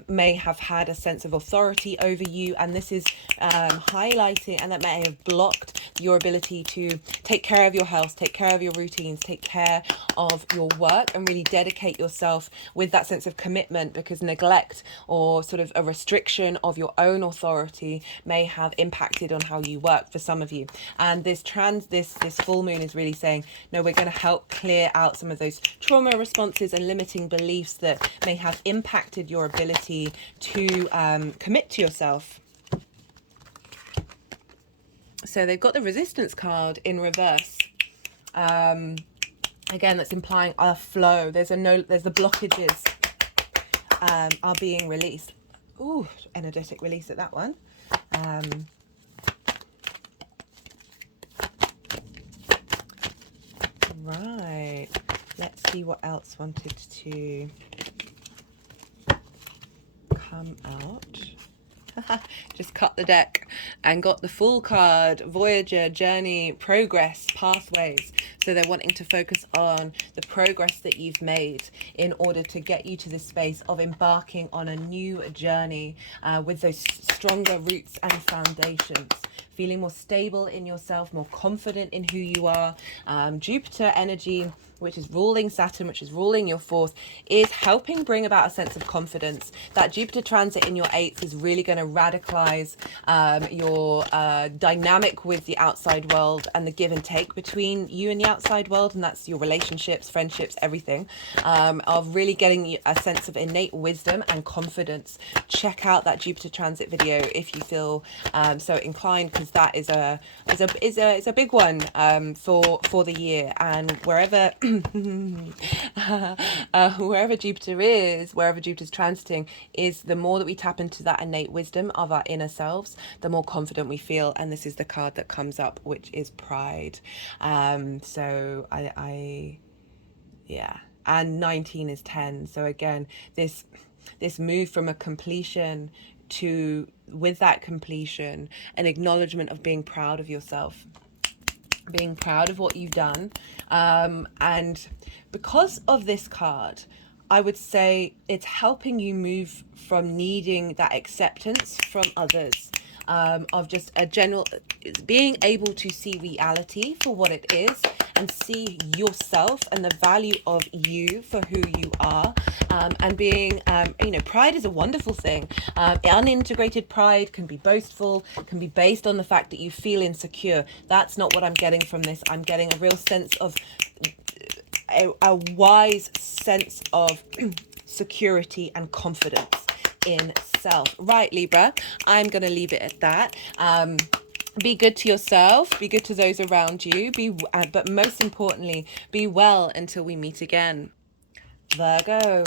may have had a sense of authority over you, and this is highlighting, and that may have blocked your ability to take care of your health, take care of your routines, take care of your work, and really dedicate yourself with that sense of commitment, because neglect or sort of a restriction of your own authority may have impacted on how you work for some of you. And this full moon is really saying, no, we're going to help clear out some of those trauma responses and limiting beliefs that may have impacted your ability to commit to yourself. So they've got the resistance card in reverse. Again, that's implying a flow. There's the blockages are being released. Ooh, energetic release at that one. Right. Let's see what else wanted to come out. Just cut the deck and got the full card: Voyager, Journey, Progress, Pathways. So they're wanting to focus on the progress that you've made in order to get you to this space of embarking on a new journey with those stronger roots and foundations. Feeling more stable in yourself, more confident in who you are. Jupiter energy, which is ruling Saturn, which is ruling your fourth, is helping bring about a sense of confidence. That Jupiter transit in your eighth is really going to radicalize your dynamic with the outside world and the give and take between you and the outside world, and that's your relationships, friendships, everything, of really getting a sense of innate wisdom and confidence. Check out that Jupiter transit video if you feel so inclined, because that is a big one for the year. And wherever wherever Jupiter is, wherever Jupiter's transiting, is the more that we tap into that innate wisdom of our inner selves, the more confident we feel. And this is the card that comes up, which is pride. So yeah, and 19 is 10. So again, this move from a completion to, with that completion, an acknowledgement of being proud of yourself, being proud of what you've done. And because of this card, I would say it's helping you move from needing that acceptance from others, of just a general being able to see reality for what it is, and see yourself and the value of you for who you are. And being, pride is a wonderful thing. Unintegrated pride can be boastful, can be based on the fact that you feel insecure. That's not what I'm getting from this. I'm getting a real sense of a wise sense of security and confidence in self. Right, Libra, I'm going to leave it at that. Be good to yourself, be good to those around you, but most importantly, be well until we meet again. Virgo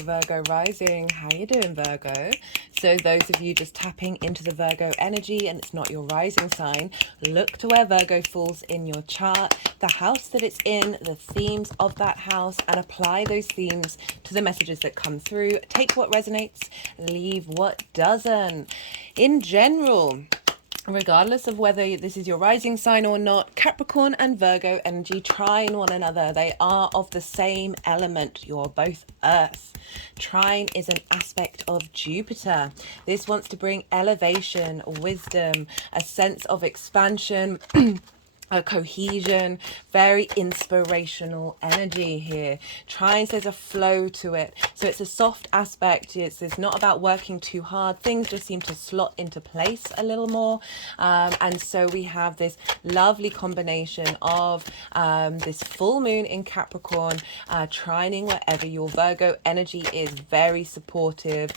rising. How you doing, Virgo? So those of you just tapping into the Virgo energy and it's not your rising sign, look to where Virgo falls in your chart, the house that it's in, the themes of that house, and apply those themes to the messages that come through. Take what resonates, leave what doesn't. In general, regardless of whether this is your rising sign or not, Capricorn and Virgo energy trine one another. They are of the same element. You're both earth. Trine is an aspect of Jupiter. This wants to bring elevation, wisdom, a sense of expansion, a cohesion, very inspirational energy here. Trines, there's a flow to it. So it's a soft aspect. It's not about working too hard. Things just seem to slot into place a little more. And so we have this lovely combination of this full moon in Capricorn, trining wherever your Virgo energy is, very supportive,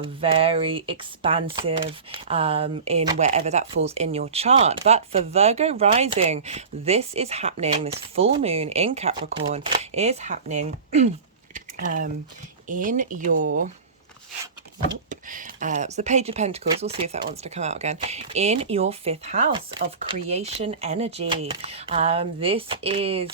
very expansive in wherever that falls in your chart. But for Virgo rising, this is happening, this full moon in Capricorn is happening in your it's the Page of Pentacles. We'll see if that wants to come out again. In your 5th house of creation energy. This is,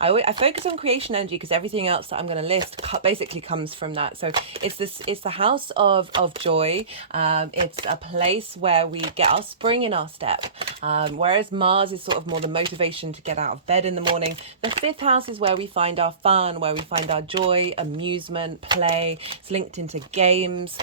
I focus on creation energy because everything else that I'm going to list basically comes from that. So it's the house of joy. It's a place where we get our spring in our step. Whereas Mars is sort of more the motivation to get out of bed in the morning. The 5th house is where we find our fun, where we find our joy, amusement, play. It's linked into games,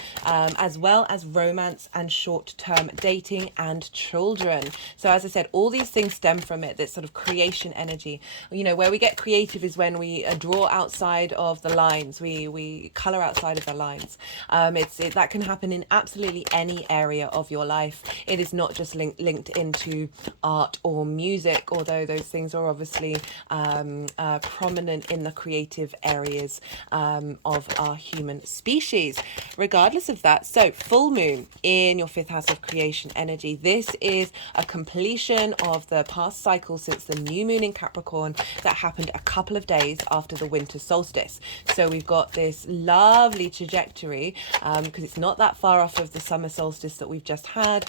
as well as romance and short-term dating and children. So as I said, all these things stem from it, this sort of creation energy. Where we get creative is when we draw outside of the lines, we color outside of the lines. That can happen in absolutely any area of your life. It is not just linked into art or music, although those things are obviously prominent in the creative areas of our human species. Regardless of that, so full moon in your 5th house of creation energy. This is a completion of the past cycle since the new moon in Capricorn that happened a couple of days after the winter solstice. So we've got this lovely trajectory because it's not that far off of the summer solstice that we've just had,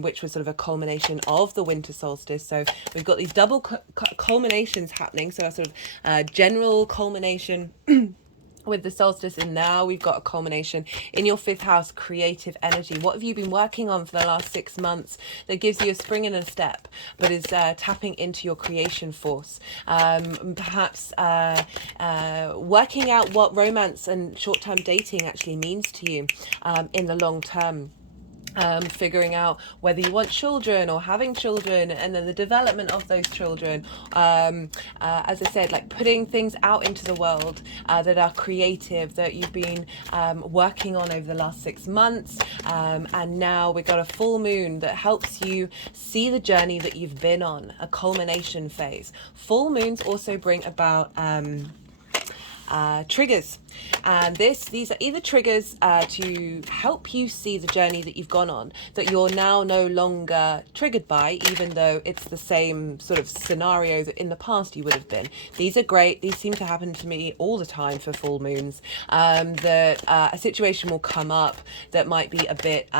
which was sort of a culmination of the winter solstice. So we've got these double culminations happening. So a sort of general culmination with the solstice, and now we've got a culmination in your 5th house, creative energy. What have you been working on for the last 6 months that gives you a spring and a step, but is tapping into your creation force? Perhaps working out what romance and short-term dating actually means to you in the long term. Figuring out whether you want children or having children, and then the development of those children. As I said, like putting things out into the world that are creative, that you've been working on over the last 6 months. And now we've got a full moon that helps you see the journey that you've been on, a culmination phase. Full moons also bring about triggers, and these are either triggers to help you see the journey that you've gone on, that you're now no longer triggered by, even though it's the same sort of scenario that in the past you would have been. These are great. These seem to happen to me all the time for full moons, that a situation will come up that might be a bit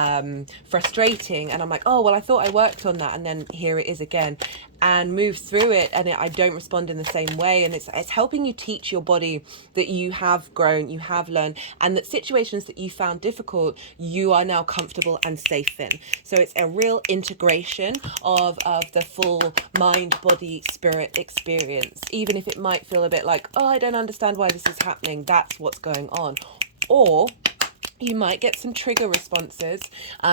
frustrating, and I'm like, oh well, I thought I worked on that, and then here it is again, and move through it, and I don't respond in the same way. And it's helping you teach your body that you have grown, you have learned, and that situations that you found difficult, you are now comfortable and safe in. So it's a real integration of the full mind, body, spirit experience. Even if it might feel a bit like, oh, I don't understand why this is happening, that's what's going on. Or You might get some trigger responses,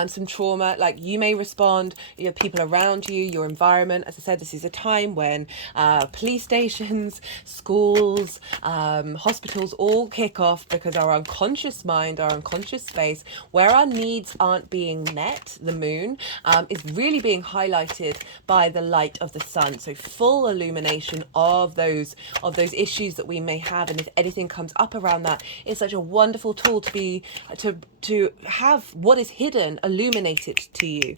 some trauma, like you may respond, your people around you, your environment. As I said, this is a time when police stations, schools, hospitals all kick off because our unconscious mind, our unconscious space, where our needs aren't being met, the moon, is really being highlighted by the light of the sun. So full illumination of those issues that we may have, and if anything comes up around that, it's such a wonderful tool to have what is hidden illuminated to you,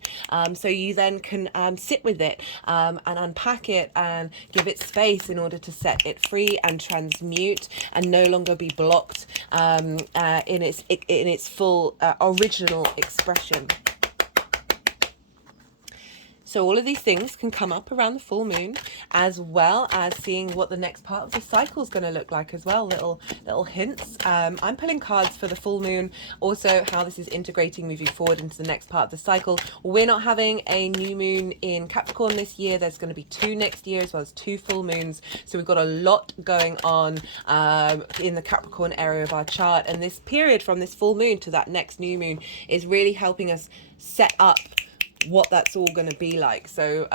so you then can sit with it and unpack it and give it space in order to set it free and transmute and no longer be blocked in its full original expression. So all of these things can come up around the full moon, as well as seeing what the next part of the cycle is going to look like as well. Little hints. I'm pulling cards for the full moon, also how this is integrating moving forward into the next part of the cycle. We're not having a new moon in Capricorn this year. There's going to be 2 next year, as well as 2 full moons. So we've got a lot going on in the Capricorn area of our chart. And this period from this full moon to that next new moon is really helping us set up what that's all going to be like. So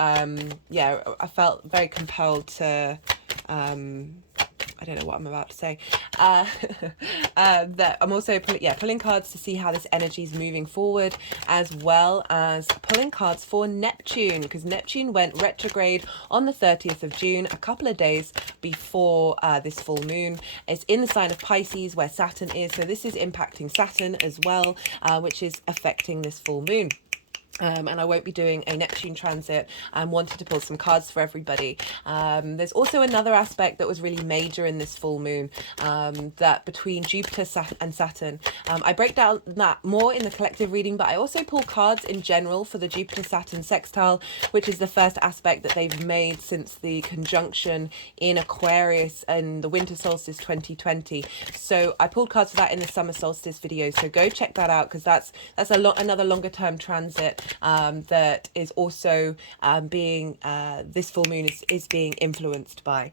yeah, I felt very compelled to I don't know what I'm about to say. That I'm also pulling cards to see how this energy is moving forward, as well as pulling cards for Neptune, because Neptune went retrograde on the 30th of June, a couple of days before this full moon. It's in the sign of Pisces, where Saturn is. So this is impacting Saturn as well, which is affecting this full moon. And I won't be doing a Neptune transit. I wanted to pull some cards for everybody. There's also another aspect that was really major in this full moon, that between Jupiter and Saturn. I break down that more in the collective reading, but I also pull cards in general for the Jupiter-Saturn sextile, which is the first aspect that they've made since the conjunction in Aquarius and the winter solstice 2020. So I pulled cards for that in the summer solstice video, so go check that out, because that's another longer term transit that is also being this full moon is being influenced by.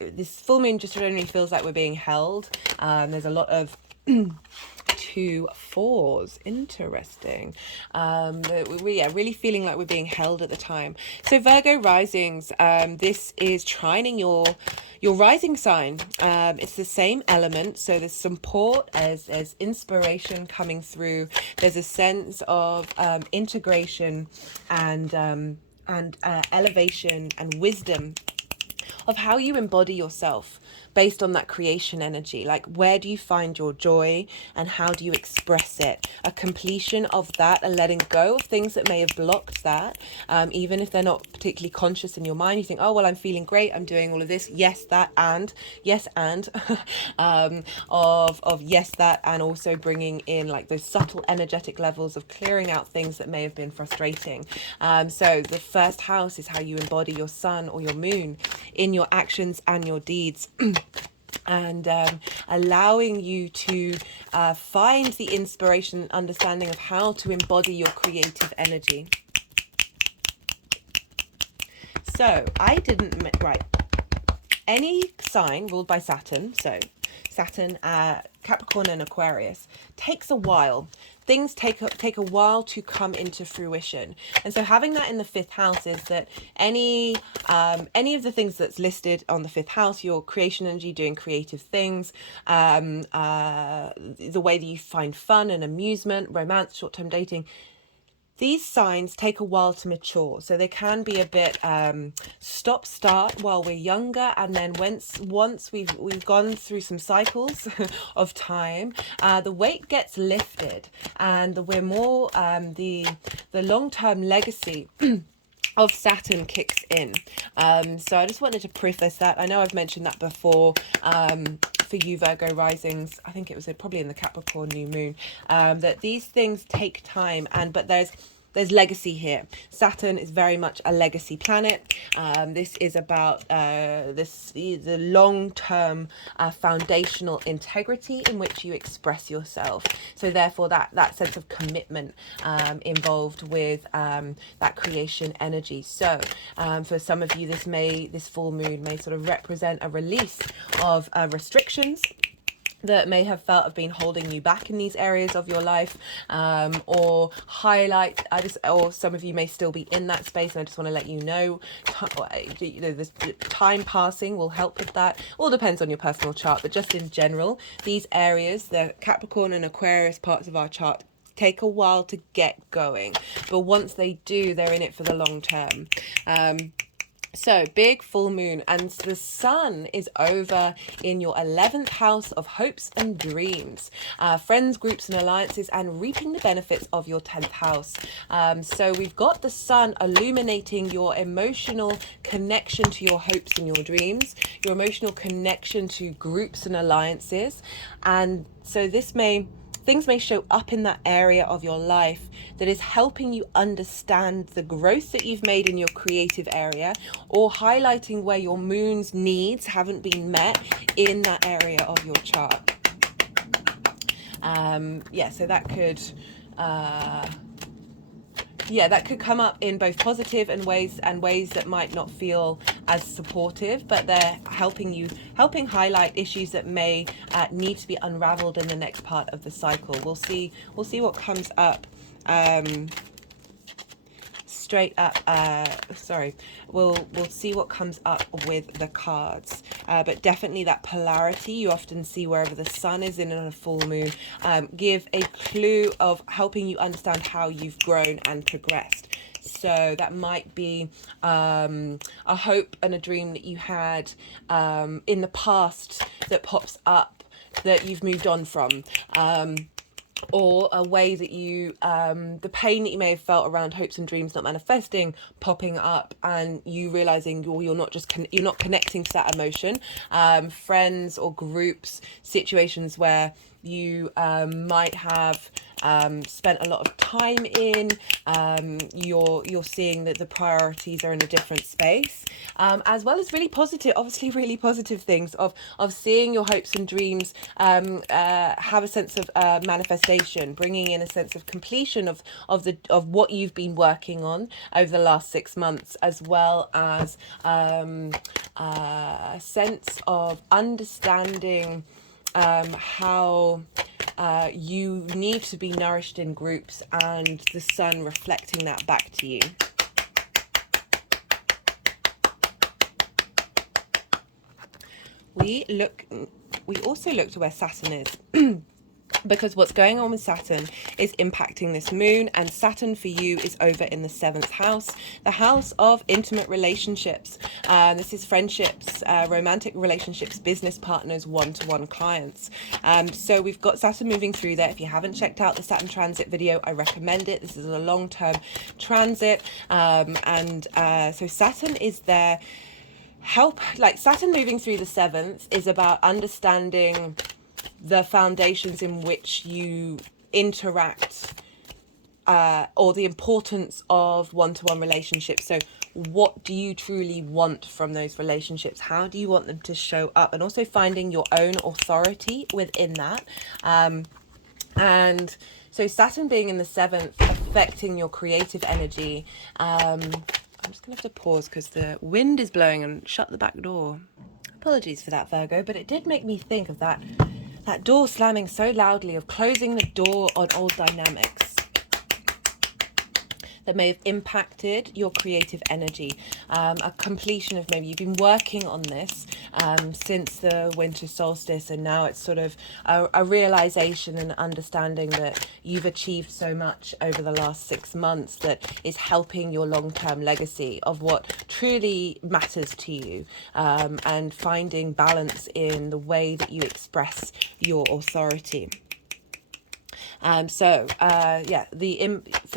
This full moon just generally feels like we're being held. There's a lot of 2 4s, interesting. Really feeling like we're being held at the time. So Virgo risings, this is trining your rising sign. It's the same element, so there's support, as inspiration coming through. There's a sense of integration and elevation and wisdom of how you embody yourself based on that creation energy. Like, where do you find your joy and how do you express it? A completion of that, a letting go of things that may have blocked that, even if they're not particularly conscious in your mind. You think, oh, well, I'm feeling great, I'm doing all of this, yes, that, and yes, and of yes, that, and also bringing in like those subtle energetic levels of clearing out things that may have been frustrating. So the first house is how you embody your sun or your moon in your actions and your deeds. And allowing you to find the inspiration and understanding of how to embody your creative energy. So I didn't right any sign ruled by Saturn, so Saturn, Capricorn and Aquarius, takes a while. Things take a while to come into fruition. And so having that in the 5th house is that any of the things that's listed on the 5th house, your creation energy, doing creative things, the way that you find fun and amusement, romance, short-term dating, these signs take a while to mature. So they can be a bit stop-start while we're younger, and then once we've gone through some cycles of time, the weight gets lifted, and we're more the long-term legacy of Saturn kicks in. So I just wanted to preface that. I know I've mentioned that before for you Virgo risings. I think it was probably in the Capricorn new moon, that these things take time, but there's legacy here. Saturn is very much a legacy planet. This is about the long-term foundational integrity in which you express yourself. So therefore that sense of commitment involved with that creation energy. So for some of you, this full moon may sort of represent a release of restrictions that may have felt have been holding you back in these areas of your life, or highlight. Or some of you may still be in that space, and I just want to let you know, the time passing will help with that. All depends on your personal chart, but just in general, these areas, the Capricorn and Aquarius parts of our chart, take a while to get going, but once they do, they're in it for the long term. So big full moon, and the sun is over in your 11th house of hopes and dreams, friends, groups and alliances, and reaping the benefits of your 10th house. So we've got the sun illuminating your emotional connection to your hopes and your dreams, your emotional connection to groups and alliances. And so things may show up in that area of your life that is helping you understand the growth that you've made in your creative area, or highlighting where your moon's needs haven't been met in that area of your chart. So that could that could come up in both positive and ways that might not feel as supportive, but they're helping highlight issues that may need to be unraveled in the next part of the cycle. We'll see what comes up. We'll see what comes up with the cards, but definitely that polarity you often see wherever the sun is in a full moon give a clue of helping you understand how you've grown and progressed. So that might be a hope and a dream that you had in the past that pops up that you've moved on from, or a way that you the pain that you may have felt around hopes and dreams not manifesting popping up, and you realizing you're not connecting to that emotion. Friends or groups, situations where you might have spent a lot of time in, you're seeing that the priorities are in a different space, as well as really positive things of seeing your hopes and dreams have a sense of manifestation, bringing in a sense of completion of what you've been working on over the last 6 months, as well as a sense of understanding how you need to be nourished in groups, and the sun reflecting that back to you. We also look to where Saturn is. Because what's going on with Saturn is impacting this moon, and Saturn for you is over in the 7th house, the house of intimate relationships. This is friendships, romantic relationships, business partners, one-to-one clients. So we've got Saturn moving through there. If you haven't checked out the Saturn transit video, I recommend it. This is a long-term transit. So Saturn is there. Saturn moving through the 7th is about understanding the foundations in which you interact, or the importance of one-to-one relationships. So what do you truly want from those relationships? How do you want them to show up? And also finding your own authority within that. And so Saturn being in the 7th, affecting your creative energy. I'm just gonna have to pause because the wind is blowing, and shut the back door. Apologies for that, Virgo, but it did make me think of that door slamming so loudly, of closing the door on old dynamics that may have impacted your creative energy. A completion of, maybe you've been working on this since the winter solstice, and now it's sort of a realization and understanding that you've achieved so much over the last 6 months that is helping your long-term legacy of what truly matters to you, and finding balance in the way that you express your authority. For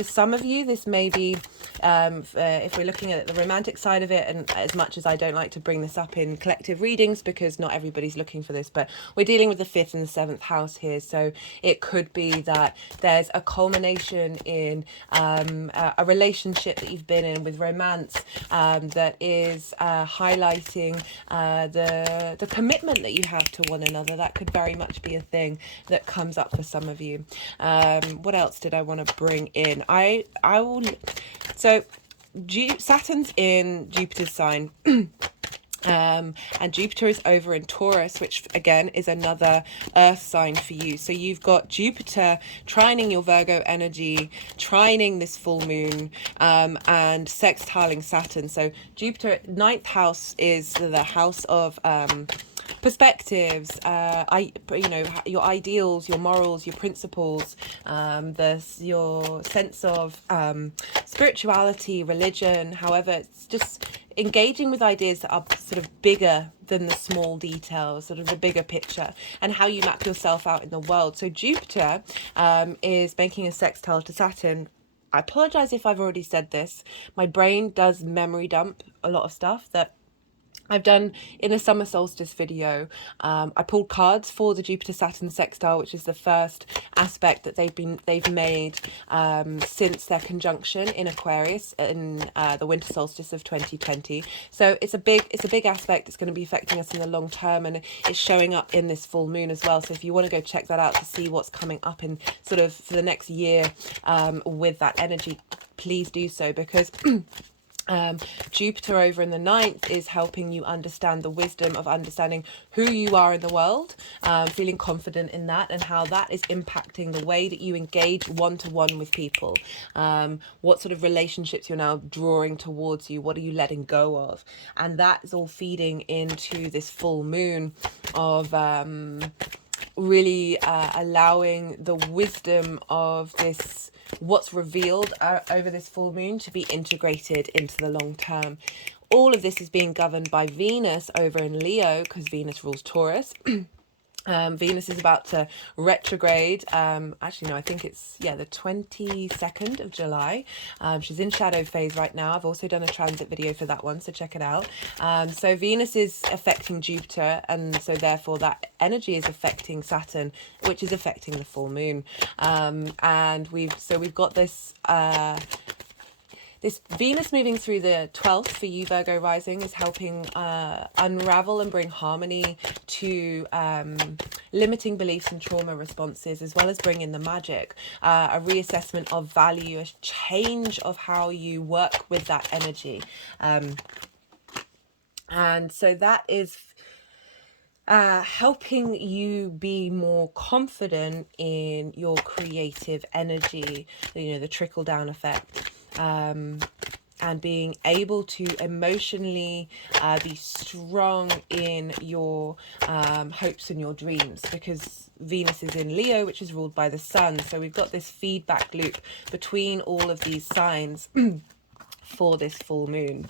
some of you, this may be, if we're looking at the romantic side of it, and as much as I don't like to bring this up in collective readings because not everybody's looking for this, but we're dealing with the 5th and the 7th house here. So it could be that there's a culmination in a relationship that you've been in with romance that is highlighting the commitment that you have to one another. That could very much be a thing that comes up for some of you. What else did I want to bring in? So Saturn's in Jupiter's sign. And Jupiter is over in Taurus, which again is another earth sign for you. So you've got Jupiter trining your Virgo energy, trining this full moon, and sextiling Saturn. So Jupiter, ninth house, is the house of perspectives, your ideals, your morals, your principles, your sense of spirituality, religion. However, it's just engaging with ideas that are sort of bigger than the small details, sort of the bigger picture, and how you map yourself out in the world. So Jupiter is making a sextile to Saturn. I apologize if I've already said this. My brain does memory dump a lot of stuff that I've done in a summer solstice video. I pulled cards for the Jupiter Saturn sextile, which is the first aspect that they've made since their conjunction in Aquarius in the winter solstice of 2020. So it's a big aspect. It's going to be affecting us in the long term, and it's showing up in this full moon as well. So if you want to go check that out to see what's coming up in sort of for the next year with that energy, please do so, because Jupiter over in the ninth is helping you understand the wisdom of understanding who you are in the world, feeling confident in that, and how that is impacting the way that you engage one-to-one with people, what sort of relationships you're now drawing towards you, what are you letting go of, and that is all feeding into this full moon of really allowing the wisdom of this, what's revealed over this full moon, to be integrated into the long term. All of this is being governed by Venus over in Leo, because Venus rules Taurus. Venus is about to retrograde. Actually, no, I think it's, the 22nd of July. She's in shadow phase right now. I've also done a transit video for that one, so check it out. So Venus is affecting Jupiter, and so therefore that energy is affecting Saturn, which is affecting the full moon. And we've got this this Venus moving through the 12th for you, Virgo rising, is helping unravel and bring harmony to limiting beliefs and trauma responses, as well as bring in the magic, a reassessment of value, a change of how you work with that energy. And so that is helping you be more confident in your creative energy, the trickle down effect. And being able to emotionally be strong in your hopes and your dreams, because Venus is in Leo, which is ruled by the sun. So we've got this feedback loop between all of these signs for this full moon.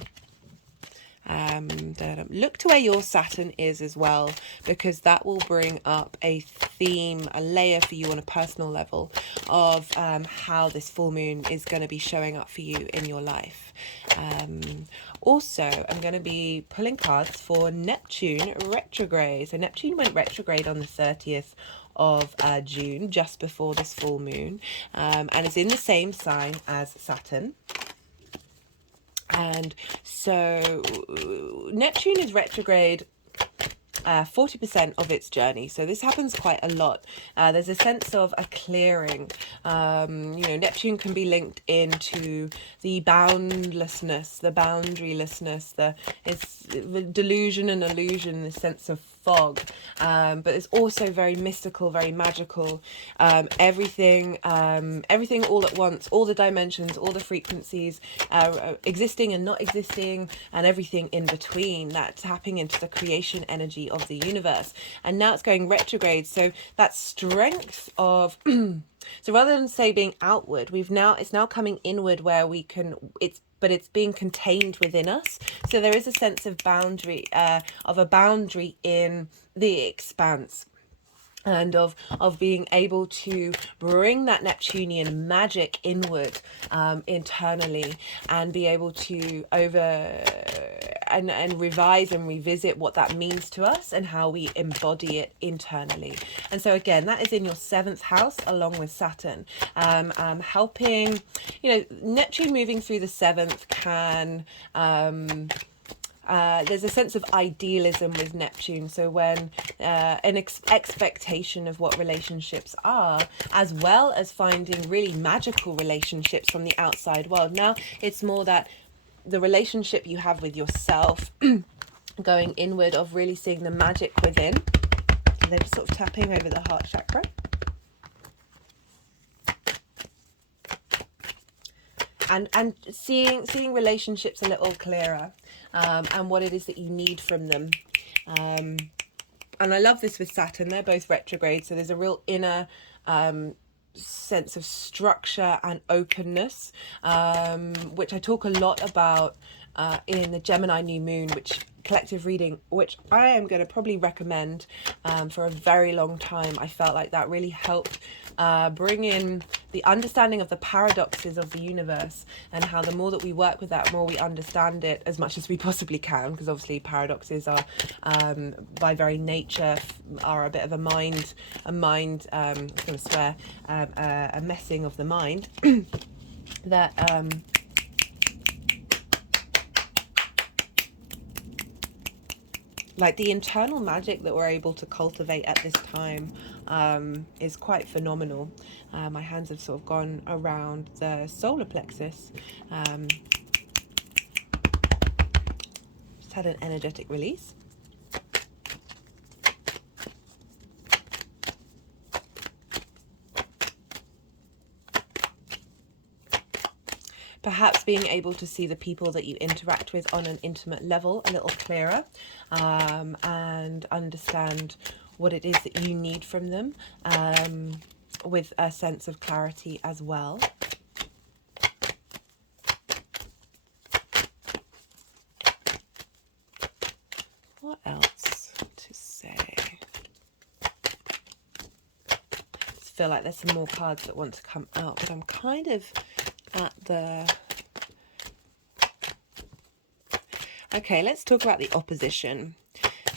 Look to where your Saturn is as well, because that will bring up a theme, a layer for you on a personal level of how this full moon is going to be showing up for you in your life. Also, I'm going to be pulling cards for Neptune retrograde. So Neptune went retrograde on the 30th of June, just before this full moon, and is in the same sign as Saturn. And so Neptune is retrograde 40% of its journey. So this happens quite a lot. There's a sense of a clearing. Neptune can be linked into the boundlessness, the boundarylessness, the delusion and illusion, the sense of fog. But it's also very mystical, very magical. Everything all at once, all the dimensions, all the frequencies, existing and not existing, and everything in between. That's tapping into the creation energy of the universe. And now it's going retrograde. So that strength of so rather than say being outward, it's now coming inward, where we can, but it's being contained within us. So there is a sense of boundary, of a boundary in the expanse, and of being able to bring that Neptunian magic inward, internally, and be able to and revise and revisit what that means to us and how we embody it internally. And so again, that is in your 7th house along with Saturn, helping, Neptune moving through the 7th can there's a sense of idealism with Neptune. So when an expectation of what relationships are, as well as finding really magical relationships from the outside world. Now it's more that the relationship you have with yourself going inward, of really seeing the magic within. And they're just sort of tapping over the heart chakra. And seeing relationships a little clearer, and what it is that you need from them. And I love this with Saturn. They're both retrograde, so there's a real inner sense of structure and openness, which I talk a lot about in the Gemini new moon, which collective reading, which I am going to probably recommend for a very long time. I felt like that really helped bring in the understanding of the paradoxes of the universe, and how the more that we work with that, the more we understand it as much as we possibly can, because obviously paradoxes are by very nature are a bit of a mind I'm going to swear, a messing of the mind that like the internal magic that we're able to cultivate at this time is quite phenomenal. My hands have sort of gone around the solar plexus. Just had an energetic release. Perhaps being able to see the people that you interact with on an intimate level a little clearer, and understand what it is that you need from them, with a sense of clarity as well. What else to say? I just feel like there's some more cards that want to come out, but I'm kind of at the... Okay, let's talk about the opposition.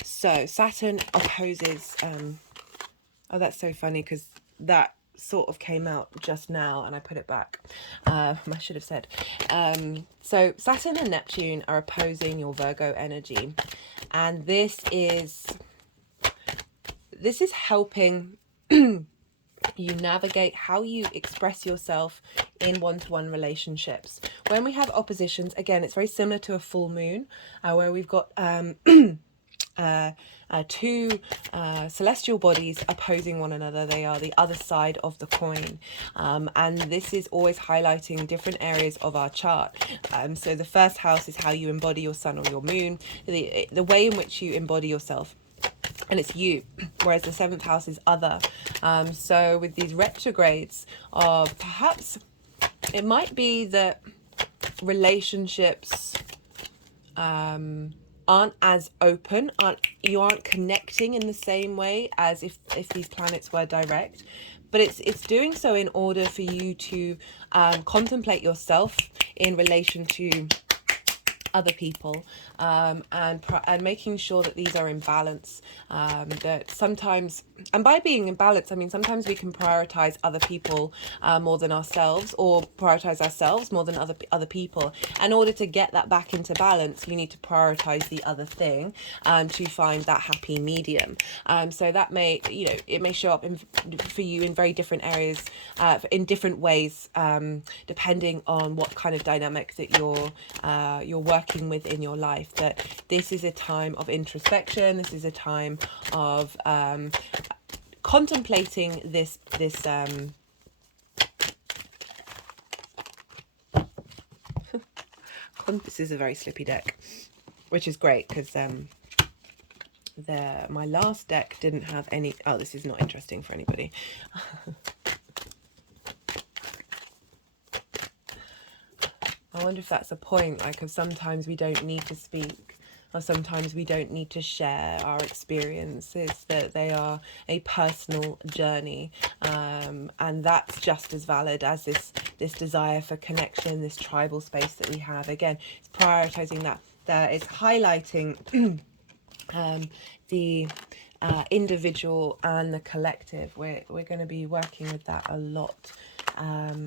So Saturn opposes oh, that's so funny, because that sort of came out just now and I put it back. I should have said. So Saturn and Neptune are opposing your Virgo energy, and this is helping you navigate how you express yourself in one-to-one relationships. When we have oppositions, again, it's very similar to a full moon, where we've got two celestial bodies opposing one another. They are the other side of the coin, and this is always highlighting different areas of our chart. So the first house is how you embody your sun or your moon, the way in which you embody yourself, and it's you, whereas the seventh house is other. So with these retrogrades, perhaps it might be that relationships aren't as open, you aren't connecting in the same way as if these planets were direct, but it's doing so in order for you to contemplate yourself in relation to other people, and making sure that these are in balance. That sometimes, and by being in balance, I mean sometimes we can prioritize other people more than ourselves, or prioritize ourselves more than other people. In order to get that back into balance, you need to prioritize the other thing to find that happy medium. So that may, it may show up for you in very different areas, in different ways, depending on what kind of dynamic that you're working with in your life. That this is a time of introspection. This is a time of contemplating this this is a very slippy deck, which is great because my last deck didn't have any. Oh, this is not interesting for anybody. I wonder if that's a point, like, of sometimes we don't need to speak, or sometimes we don't need to share our experiences, that they are a personal journey, and that's just as valid as this desire for connection, this tribal space that we have. Again, it's prioritizing that it's highlighting the individual and the collective. We're going to be working with that a lot.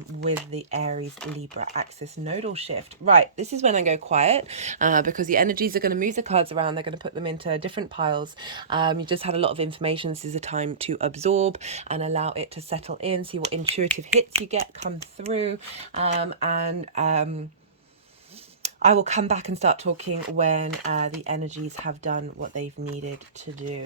With the Aries Libra axis nodal shift. Right, this is when I go quiet, because the energies are going to move the cards around. They're going to put them into different piles. You just had a lot of information. This is a time to absorb and allow it to settle in, see what intuitive hits you get come through, and I will come back and start talking when the energies have done what they've needed to do.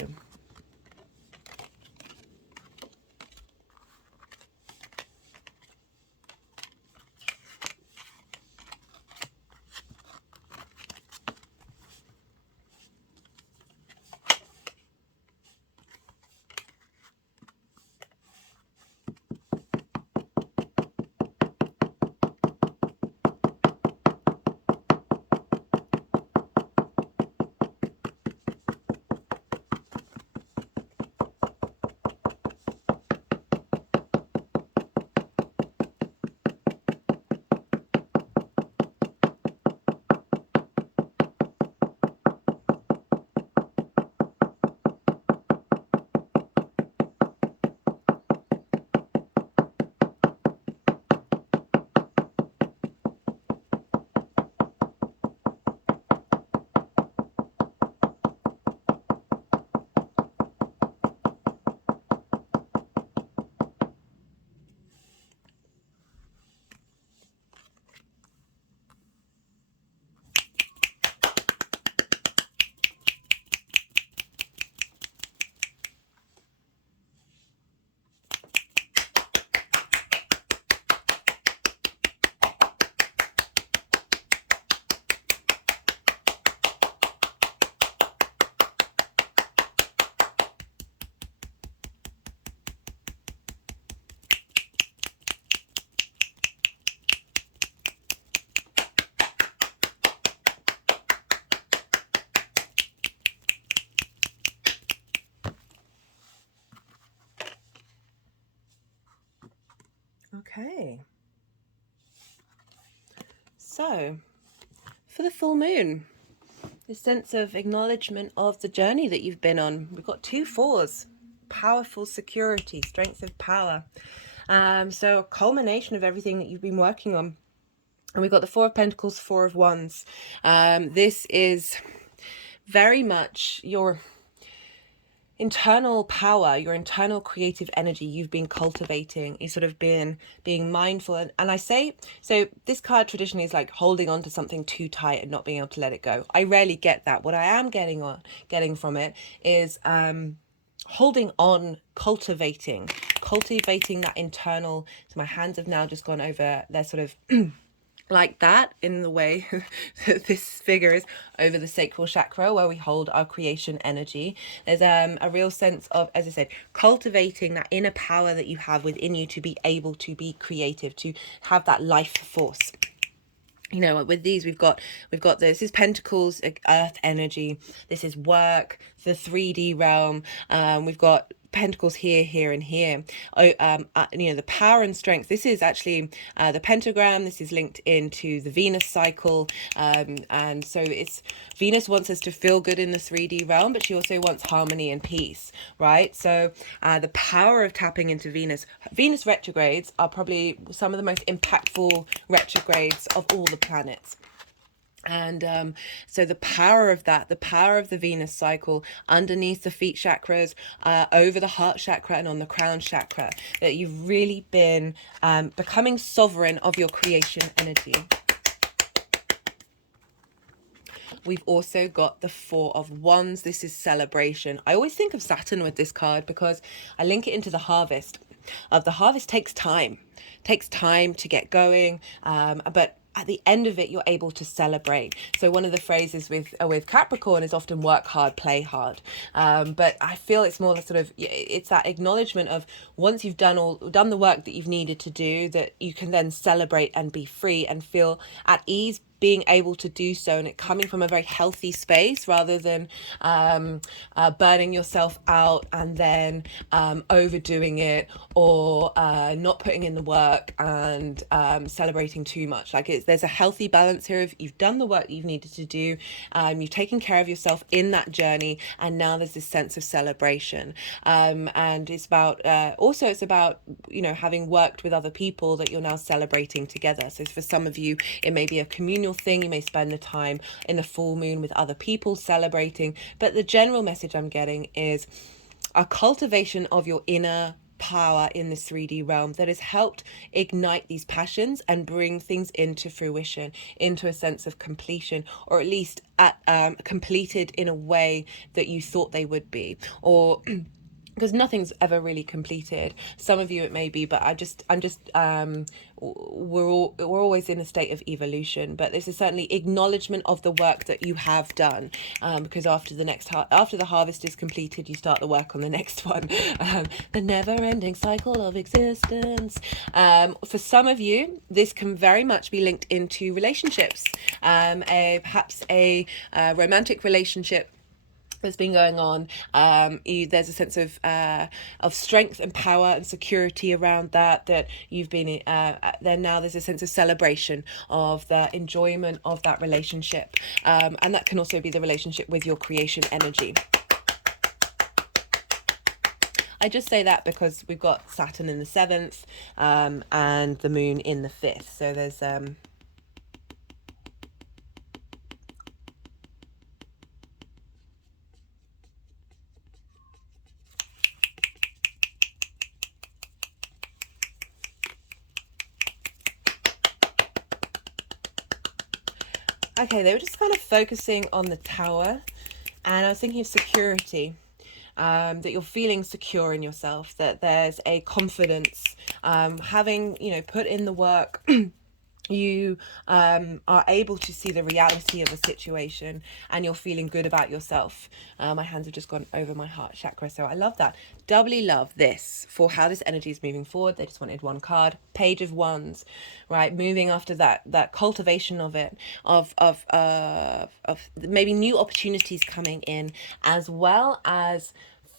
Okay. So, for the full moon, this sense of acknowledgement of the journey that you've been on. We've got 2 fours, powerful security, strength of power. So a culmination of everything that you've been working on. And we've got the 4 of Pentacles, 4 of Wands. This is very much your internal power, your internal creative energy you've been cultivating. You've sort of been being mindful. And I say, so this card traditionally is like holding on to something too tight and not being able to let it go. I rarely get that. What I am getting from it is holding on, cultivating that internal. So my hands have now just gone over, they're sort of like that in the way that this figure is over the sacral chakra where we hold our creation energy. There's a real sense of, as I said, cultivating that inner power that you have within you to be able to be creative, to have that life force. You know, with these we've got this is Pentacles, earth energy, this is work, the 3D realm. We've got Pentacles here and here. You know, the power and strength. This is actually the pentagram. This is linked into the Venus cycle, and so it's Venus wants us to feel good in the 3D realm, but she also wants harmony and peace, right? So the power of tapping into Venus retrogrades are probably some of the most impactful retrogrades of all the planets. And so the power of that, the power of the Venus cycle underneath the feet chakras, over the heart chakra and on the crown chakra, that you've really been becoming sovereign of your creation energy. We've also got the 4 of Wands. This is celebration. I always think of Saturn with this card because I link it into the harvest. The harvest takes time to get going, but at the end of it, you're able to celebrate. So one of the phrases with Capricorn is often work hard, play hard. But I feel it's more sort of, it's that acknowledgement of once you've done the work that you've needed to do, that you can then celebrate and be free and feel at ease being able to do so, and it coming from a very healthy space rather than burning yourself out and then overdoing it, or not putting in the work and celebrating too much. Like there's a healthy balance here of you've done the work you've needed to do, you've taken care of yourself in that journey, and now there's this sense of celebration. And it's about also it's about, you know, having worked with other people that you're now celebrating together. So for some of you it may be a communal thing. You may spend the time in the full moon with other people celebrating, but the general message I'm getting is a cultivation of your inner power in this 3D realm that has helped ignite these passions and bring things into fruition, into a sense of completion, or at least completed in a way that you thought they would be, or because nothing's ever really completed. Some of you it may be, but we're always in a state of evolution. But this is certainly acknowledgement of the work that you have done, because after the harvest is completed, you start the work on the next one. The never-ending cycle of existence. For some of you, this can very much be linked into relationships, perhaps a romantic relationship that's been going on. There's a sense of strength and power and security around that you've been then now there's a sense of celebration of the enjoyment of that relationship, and that can also be the relationship with your creation energy. I just say that because we've got Saturn in the 7th, and the moon in the 5th, so there's okay, they were just kind of focusing on the Tower, and I was thinking of security, that you're feeling secure in yourself, that there's a confidence, having, put in the work. You are able to see the reality of a situation, and you're feeling good about yourself. My hands have just gone over my heart chakra, so I love that. Doubly love this for how this energy is moving forward. They just wanted one card, Page of Wands, right? Moving after that cultivation of it, of maybe new opportunities coming in, as well as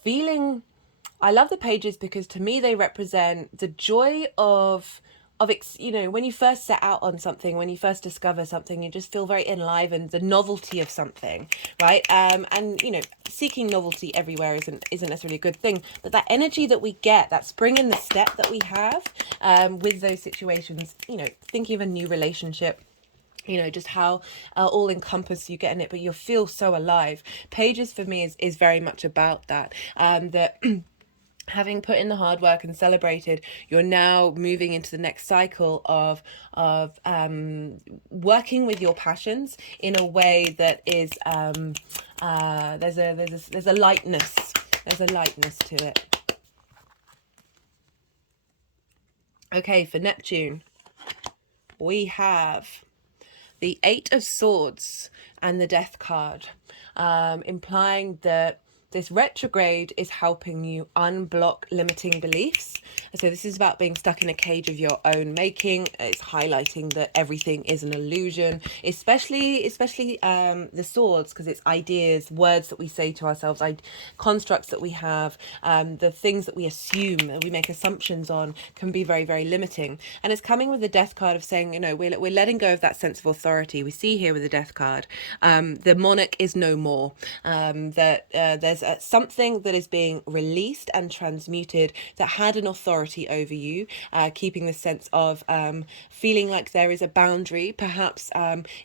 feeling. I love the pages because to me they represent the joy of when you first set out on something, when you first discover something, you just feel very enlivened, the novelty of something, right? And seeking novelty everywhere isn't necessarily a good thing, but that energy that we get, that spring in the step that we have, with those situations, thinking of a new relationship, just how all encompassed you get in it, but you feel so alive. Pages for me is very much about that, that having put in the hard work and celebrated, you're now moving into the next cycle of working with your passions in a way that is there's a lightness to it. Okay, for Neptune, we have the 8 of Swords and the Death card, implying that this retrograde is helping you unblock limiting beliefs. So this is about being stuck in a cage of your own making. It's highlighting that everything is an illusion, especially the swords, because it's ideas, words that we say to ourselves, constructs that we have, the things that we assume, that we make assumptions on, can be very, very limiting. And it's coming with the Death card of saying, we're letting go of that sense of authority. We see here with the Death card, the monarch is no more, that there's something that is being released and transmuted that had an authority over you, keeping the sense of feeling like there is a boundary, perhaps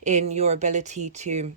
in your ability to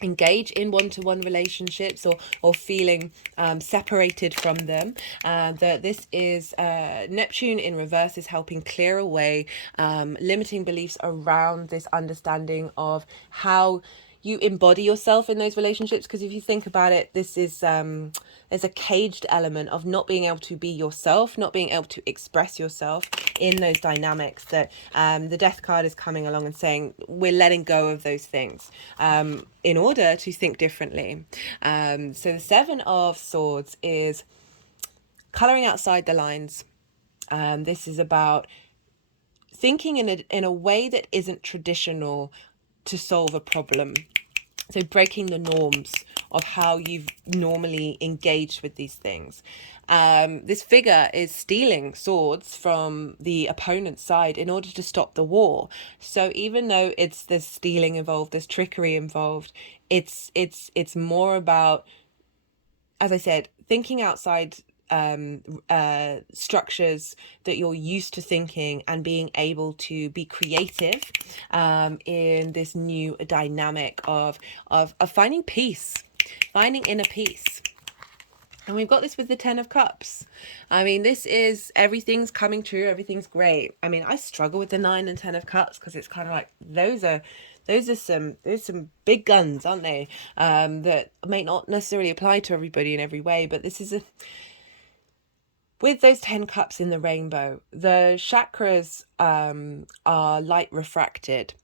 engage in one-to-one relationships, or feeling separated from them. That this is Neptune in reverse is helping clear away limiting beliefs around this understanding of how you embody yourself in those relationships. Because if you think about it, this is there's a caged element of not being able to be yourself, not being able to express yourself in those dynamics, that the Death card is coming along and saying we're letting go of those things in order to think differently. So the 7 of Swords is coloring outside the lines. This is about thinking in a way that isn't traditional to solve a problem. So breaking the norms of how you've normally engaged with these things. This figure is stealing swords from the opponent's side in order to stop the war. So even though there's stealing involved, there's trickery involved, it's more about, as I said, thinking outside structures that you're used to thinking, and being able to be creative in this new dynamic of finding peace, finding inner peace. And we've got this with the 10 of Cups. I mean, this is everything's coming true. Everything's great. I mean, I struggle with the 9 and 10 of Cups because it's kind of like those are some big guns, aren't they? That may not necessarily apply to everybody in every way, but this is a with those 10 cups in the rainbow, the chakras are light refracted.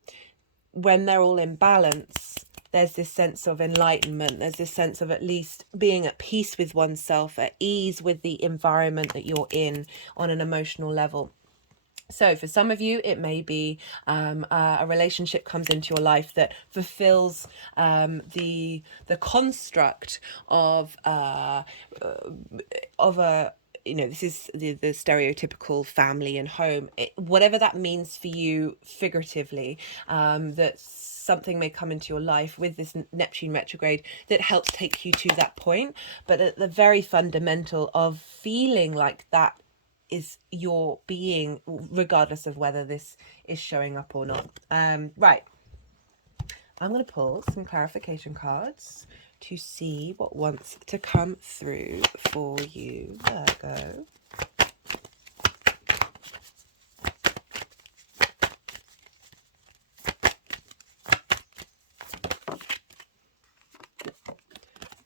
When they're all in balance, there's this sense of enlightenment. There's this sense of at least being at peace with oneself, at ease with the environment that you're in on an emotional level. So for some of you, it may be a relationship comes into your life that fulfills the construct of a this is the stereotypical family and home, whatever that means for you figuratively, that something may come into your life with this Neptune retrograde that helps take you to that point. But at the very fundamental of feeling like that is your being, regardless of whether this is showing up or not. Right. I'm going to pull some clarification cards to see what wants to come through for you, Virgo.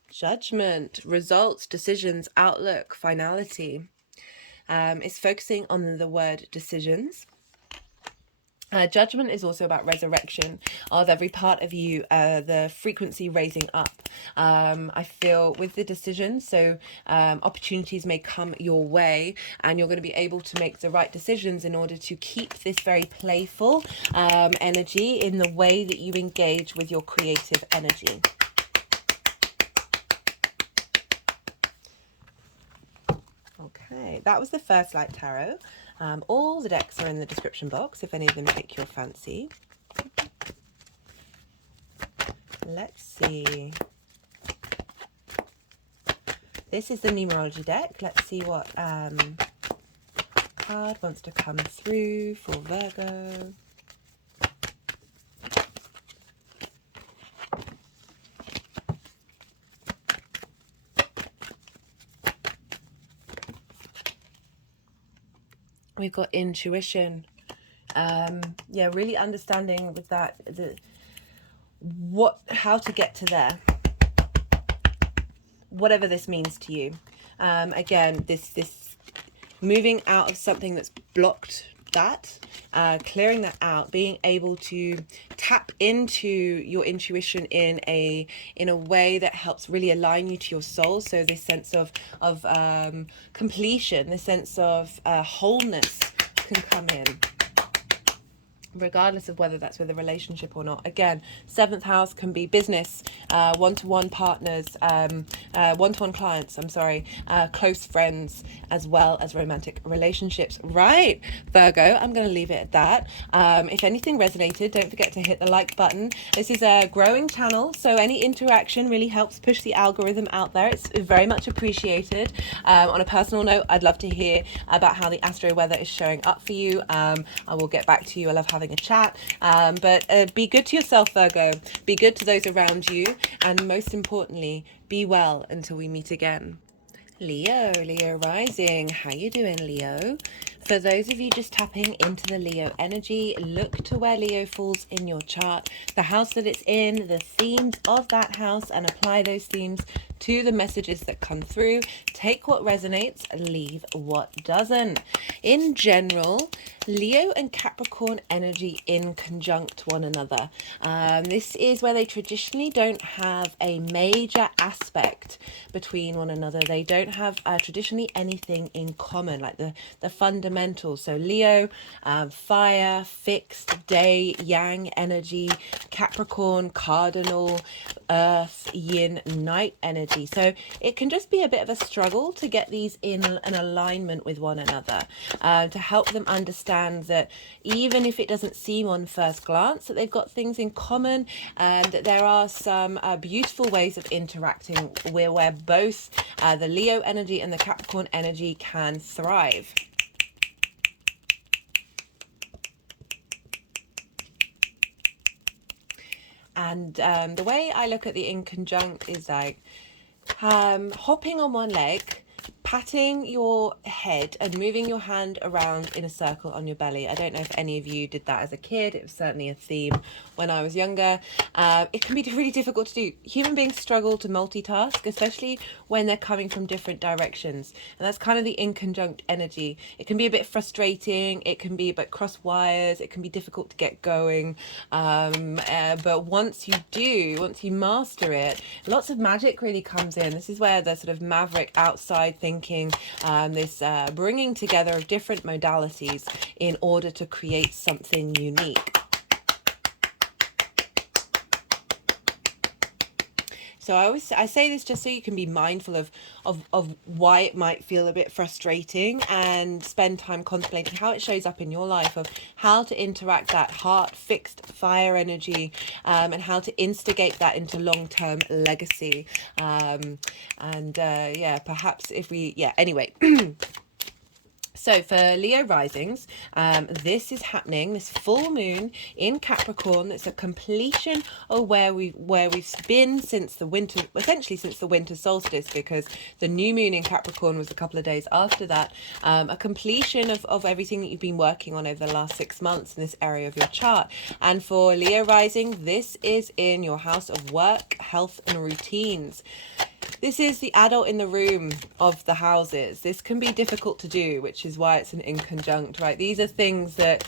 Judgment, results, decisions, outlook, finality. It's focusing on the word decisions. Judgment is also about resurrection of every part of you, the frequency raising up. I feel with the decisions, so opportunities may come your way and you're going to be able to make the right decisions in order to keep this very playful energy in the way that you engage with your creative energy. Okay, that was the first light tarot. All the decks are in the description box if any of them take your fancy. Let's see. This is the numerology deck. Let's see what card wants to come through for Virgo. We've got intuition. Yeah, really understanding with that how to get to there, whatever this means to you. Again, this moving out of something that's blocked that, clearing that out, being able to tap into your intuition in a way that helps really align you to your soul. So this sense of completion, this sense of wholeness can come in, regardless of whether that's with a relationship or not. Again, 7th house can be business, one-to-one partners, one-to-one clients, close friends, as well as romantic relationships. Right, Virgo, I'm going to leave it at that. If anything resonated, don't forget to hit the like button. This is a growing channel, so any interaction really helps push the algorithm out there. It's very much appreciated. On a personal note, I'd love to hear about how the astro weather is showing up for you. I will get back to you. I love having a chat, but be good to yourself, Virgo. Be good to those around you, and most importantly, be well until we meet again. Leo rising. How you doing, Leo? For those of you just tapping into the Leo energy, look to where Leo falls in your chart, the house that it's in, the themes of that house, and apply those themes to the messages that come through. Take what resonates, leave what doesn't. In general, Leo and Capricorn energy in conjunct one another. This is where they traditionally don't have a major aspect between one another. They don't have traditionally anything in common, like the fundamentals. So Leo, fire, fixed, day, yang energy, Capricorn, cardinal, earth, yin, night energy. So it can just be a bit of a struggle to get these in an alignment with one another, to help them understand that even if it doesn't seem on first glance that they've got things in common, and that there are some beautiful ways of interacting where both the Leo energy and the Capricorn energy can thrive. And the way I look at the in conjunct is like, hopping on one leg, patting your head and moving your hand around in a circle on your belly. I don't know if any of you did that as a kid. It was certainly a theme when I was younger. It can be really difficult to do. Human beings struggle to multitask, especially when they're coming from different directions. And that's kind of the inconjunct energy. It can be a bit frustrating. It can be a bit cross wires. It can be difficult to get going. But once you master it, lots of magic really comes in. This is where the sort of maverick outside thinking, this bringing together of different modalities in order to create something unique. So I say this just so you can be mindful of why it might feel a bit frustrating, and spend time contemplating how it shows up in your life, of how to interact that heart fixed fire energy, and how to instigate that into long-term legacy. Yeah, perhaps if we, yeah, anyway. So for Leo risings, this is happening, this full moon in Capricorn. It's a completion of where we've been since the winter, essentially since the winter solstice, because the new moon in Capricorn was a couple of days after that. A completion of everything that you've been working on over the last 6 months in this area of your chart. And for Leo rising, this is in your house of work, health and routines. This is the adult in the room of the houses. This can be difficult to do, which is why it's an inconjunct, right? These are things that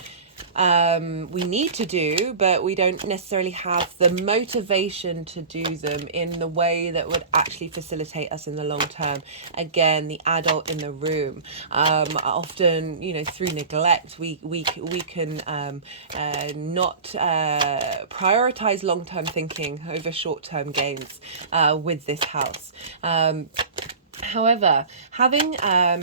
we need to do, but we don't necessarily have the motivation to do them in the way that would actually facilitate us in the long term. Again, the adult in the room. Often, you know, through neglect, we can not prioritize long-term thinking over short-term gains with this house. However, having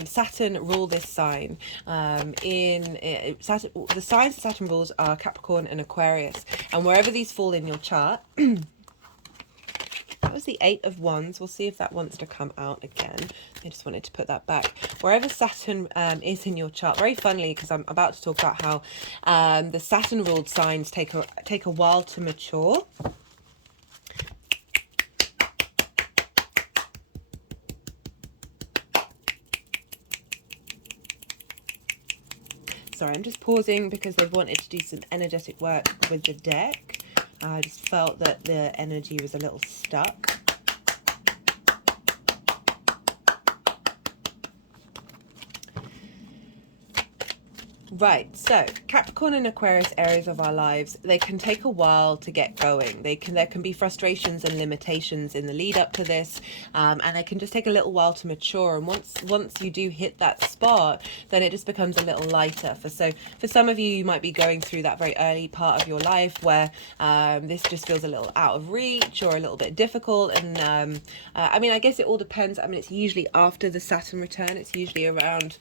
Saturn rule this sign, Saturn, the signs that Saturn rules are Capricorn and Aquarius, and wherever these fall in your chart, that was the 8 of Wands. We'll see if that wants to come out again. I just wanted to put that back. Wherever Saturn is in your chart, very funnily, because I'm about to talk about how the Saturn ruled signs take a while to mature. Sorry, I'm just pausing because they've wanted to do some energetic work with the deck. I just felt that the energy was a little stuck. Right, so Capricorn and Aquarius areas of our lives, they can take a while to get going. There can be frustrations and limitations in the lead up to this, and they can just take a little while to mature. And once you do hit that spot, then it just becomes a little lighter. For some of you, you might be going through that very early part of your life where this just feels a little out of reach or a little bit difficult. And I mean, I guess it all depends. I mean, it's usually after the Saturn return. It's usually around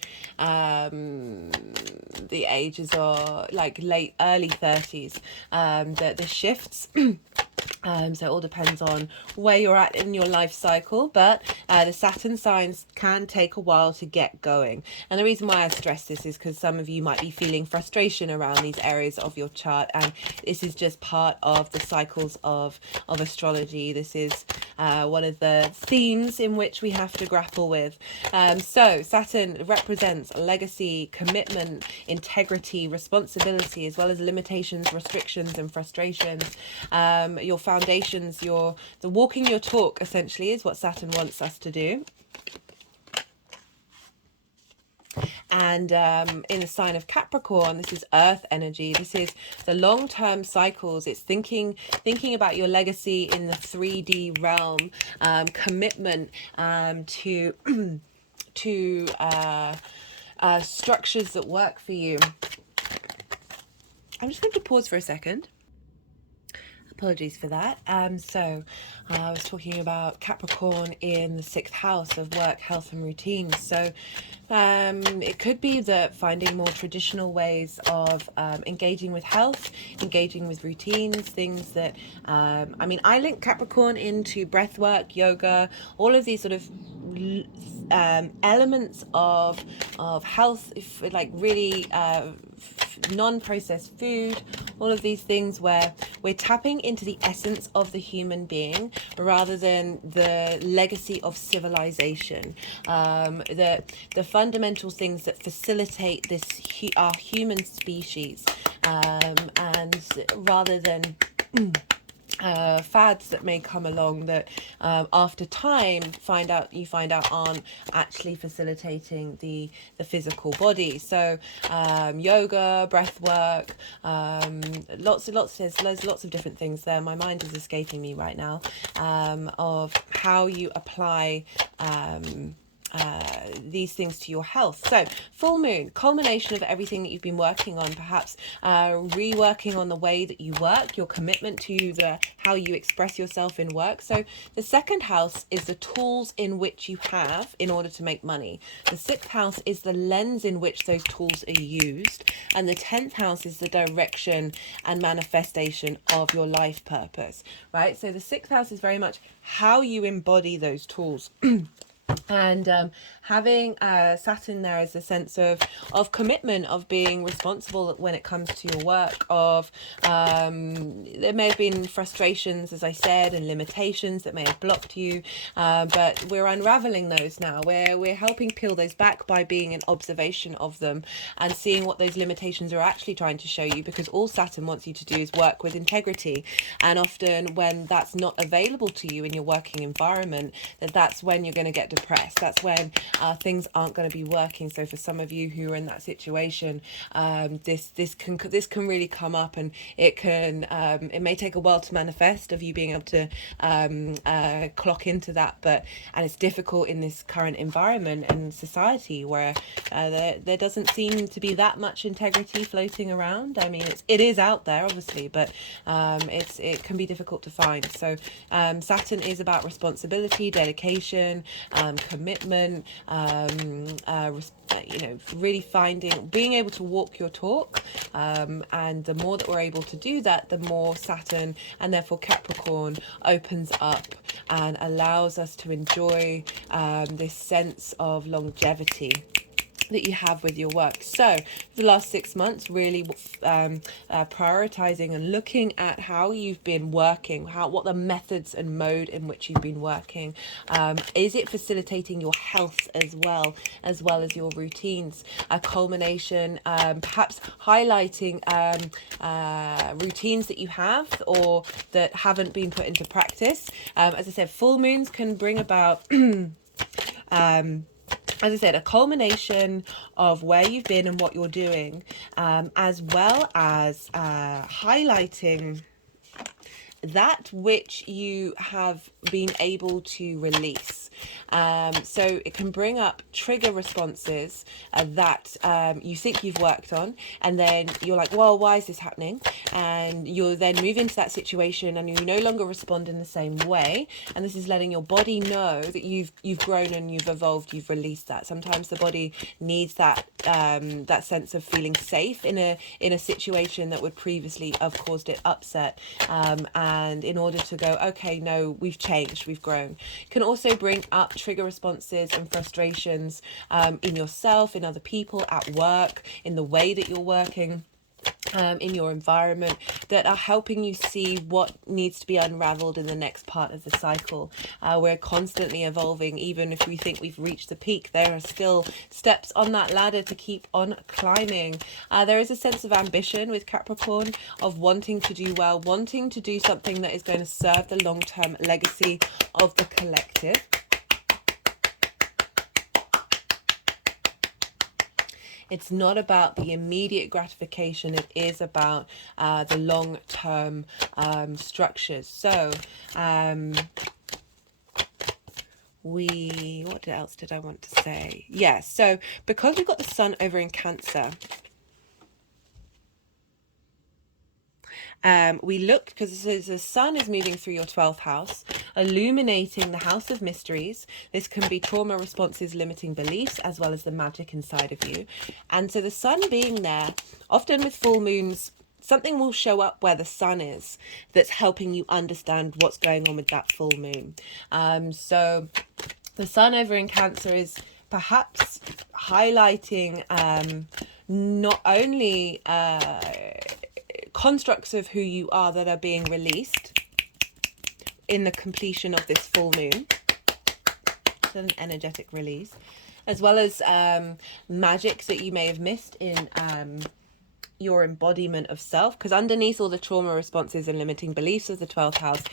the ages are like early 30s that this shifts. So it all depends on where you're at in your life cycle, but the Saturn signs can take a while to get going. And the reason why I stress this is because some of you might be feeling frustration around these areas of your chart, and this is just part of the cycles of astrology. This is one of the themes in which we have to grapple with. So Saturn represents legacy, commitment, integrity, responsibility, as well as limitations, restrictions, and frustrations. Your foundations, the walking your talk, essentially, is what Saturn wants us to do. And in the sign of Capricorn, this is earth energy. This is the long-term cycles. It's thinking about your legacy in the 3D realm, commitment to structures that work for you. I'm just going to pause for a second. Apologies for that. So I was talking about Capricorn in the 6th house of work, health and routines. So it could be that finding more traditional ways of engaging with health, engaging with routines, things that, I mean, I link Capricorn into breath work, yoga, all of these sort of elements of health, like really non-processed food, all of these things where we're tapping into the essence of the human being rather than the legacy of civilization, the fundamental things that facilitate this our human species, and rather than fads that may come along that after time you find out aren't actually facilitating the physical body. So yoga, breath work, lots of different things there. My mind is escaping me right now, of how you apply these things to your health. So full moon, culmination of everything that you've been working on, perhaps reworking on the way that you work, your commitment to how you express yourself in work. So the second house is the tools in which you have in order to make money. The sixth house is the lens in which those tools are used, and the 10th house is the direction and manifestation of your life purpose, right? So the sixth house is very much how you embody those tools. And having Saturn there is a sense of commitment, of being responsible when it comes to your work, of there may have been frustrations, as I said, and limitations that may have blocked you, but we're unraveling those now. We're helping peel those back by being in observation of them and seeing what those limitations are actually trying to show you, because all Saturn wants you to do is work with integrity. And often when that's not available to you in your working environment, that's when you're going to get depressed. That's when things aren't going to be working. So for some of you who are in that situation, this can really come up, and it may take a while to manifest of you being able to clock into that, and it's difficult in this current environment and society where there doesn't seem to be that much integrity floating around. I mean, it is out there obviously, but it can be difficult to find. So Saturn is about responsibility, dedication, commitment, really being able to walk your talk, and the more that we're able to do that, the more Saturn, and therefore Capricorn, opens up and allows us to enjoy this sense of longevity that you have with your work. So the last 6 months, really prioritizing and looking at how you've been working, what the methods and mode in which you've been working. Is it facilitating your health as well as your routines? A culmination, perhaps highlighting routines that you have or that haven't been put into practice. As I said, full moons can bring about as I said, a culmination of where you've been and what you're doing, as well as highlighting that which you have been able to release. So it can bring up trigger responses that you think you've worked on, and then you're like, well, why is this happening? And you'll then move into that situation and you no longer respond in the same way. And this is letting your body know that you've grown and you've evolved, you've released that. Sometimes the body needs that that sense of feeling safe in a situation that would previously have caused it upset, and in order to go, okay, no, we've changed, we've grown. Can also bring up trigger responses and frustrations in yourself, in other people, at work, in the way that you're working, in your environment, that are helping you see what needs to be unraveled in the next part of the cycle. We're constantly evolving. Even if we think we've reached the peak, there are still steps on that ladder to keep on climbing. There is a sense of ambition with Capricorn, of wanting to do well, wanting to do something that is going to serve the long-term legacy of the collective. It's not about the immediate gratification. It is about the long-term structures. So what else did I want to say? Yeah, so because we've got the sun over in Cancer, we looked, because the sun is moving through your 12th house, illuminating the house of mysteries. This can be trauma responses, limiting beliefs, as well as the magic inside of you. And so the sun being there, often with full moons, something will show up where the sun is that's helping you understand what's going on with that full moon. So the sun over in Cancer is perhaps highlighting not only constructs of who you are that are being released in the completion of this full moon. So an energetic release, as well as magics that you may have missed in your embodiment of self, because underneath all the trauma responses and limiting beliefs of the 12th house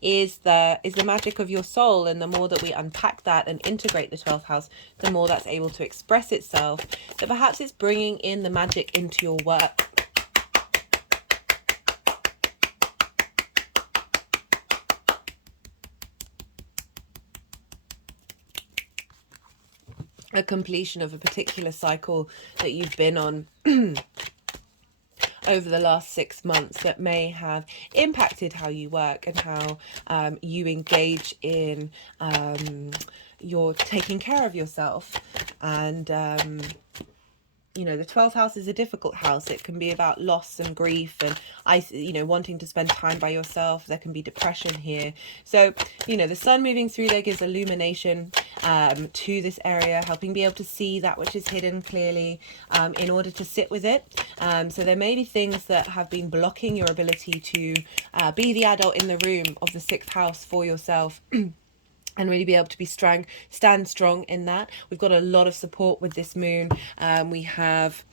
is the magic of your soul. And the more that we unpack that and integrate the 12th house, the more that's able to express itself. So perhaps it's bringing in the magic into your work. A completion of a particular cycle that you've been on over the last 6 months that may have impacted how you work and how you engage in your taking care of yourself. And you know, the 12th house is a difficult house. It can be about loss and grief and, you know, wanting to spend time by yourself. There can be depression here. So, you know, the sun moving through there gives illumination to this area, helping be able to see that which is hidden clearly in order to sit with it. So there may be things that have been blocking your ability to be the adult in the room of the 6th house for yourself. And really be able to be strong, stand strong in that. We've got a lot of support with this moon. We have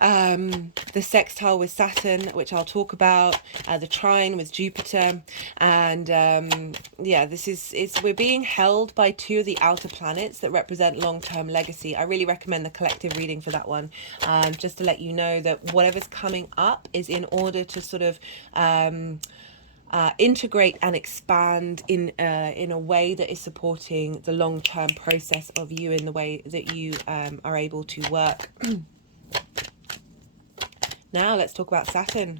the sextile with Saturn, which I'll talk about, the trine with Jupiter, and yeah, we're being held by 2 of the outer planets that represent long-term legacy. I really recommend the collective reading for that one, just to let you know that whatever's coming up is in order to sort of integrate and expand in a way that is supporting the long-term process of you in the way that you are able to work. Now let's talk about Saturn.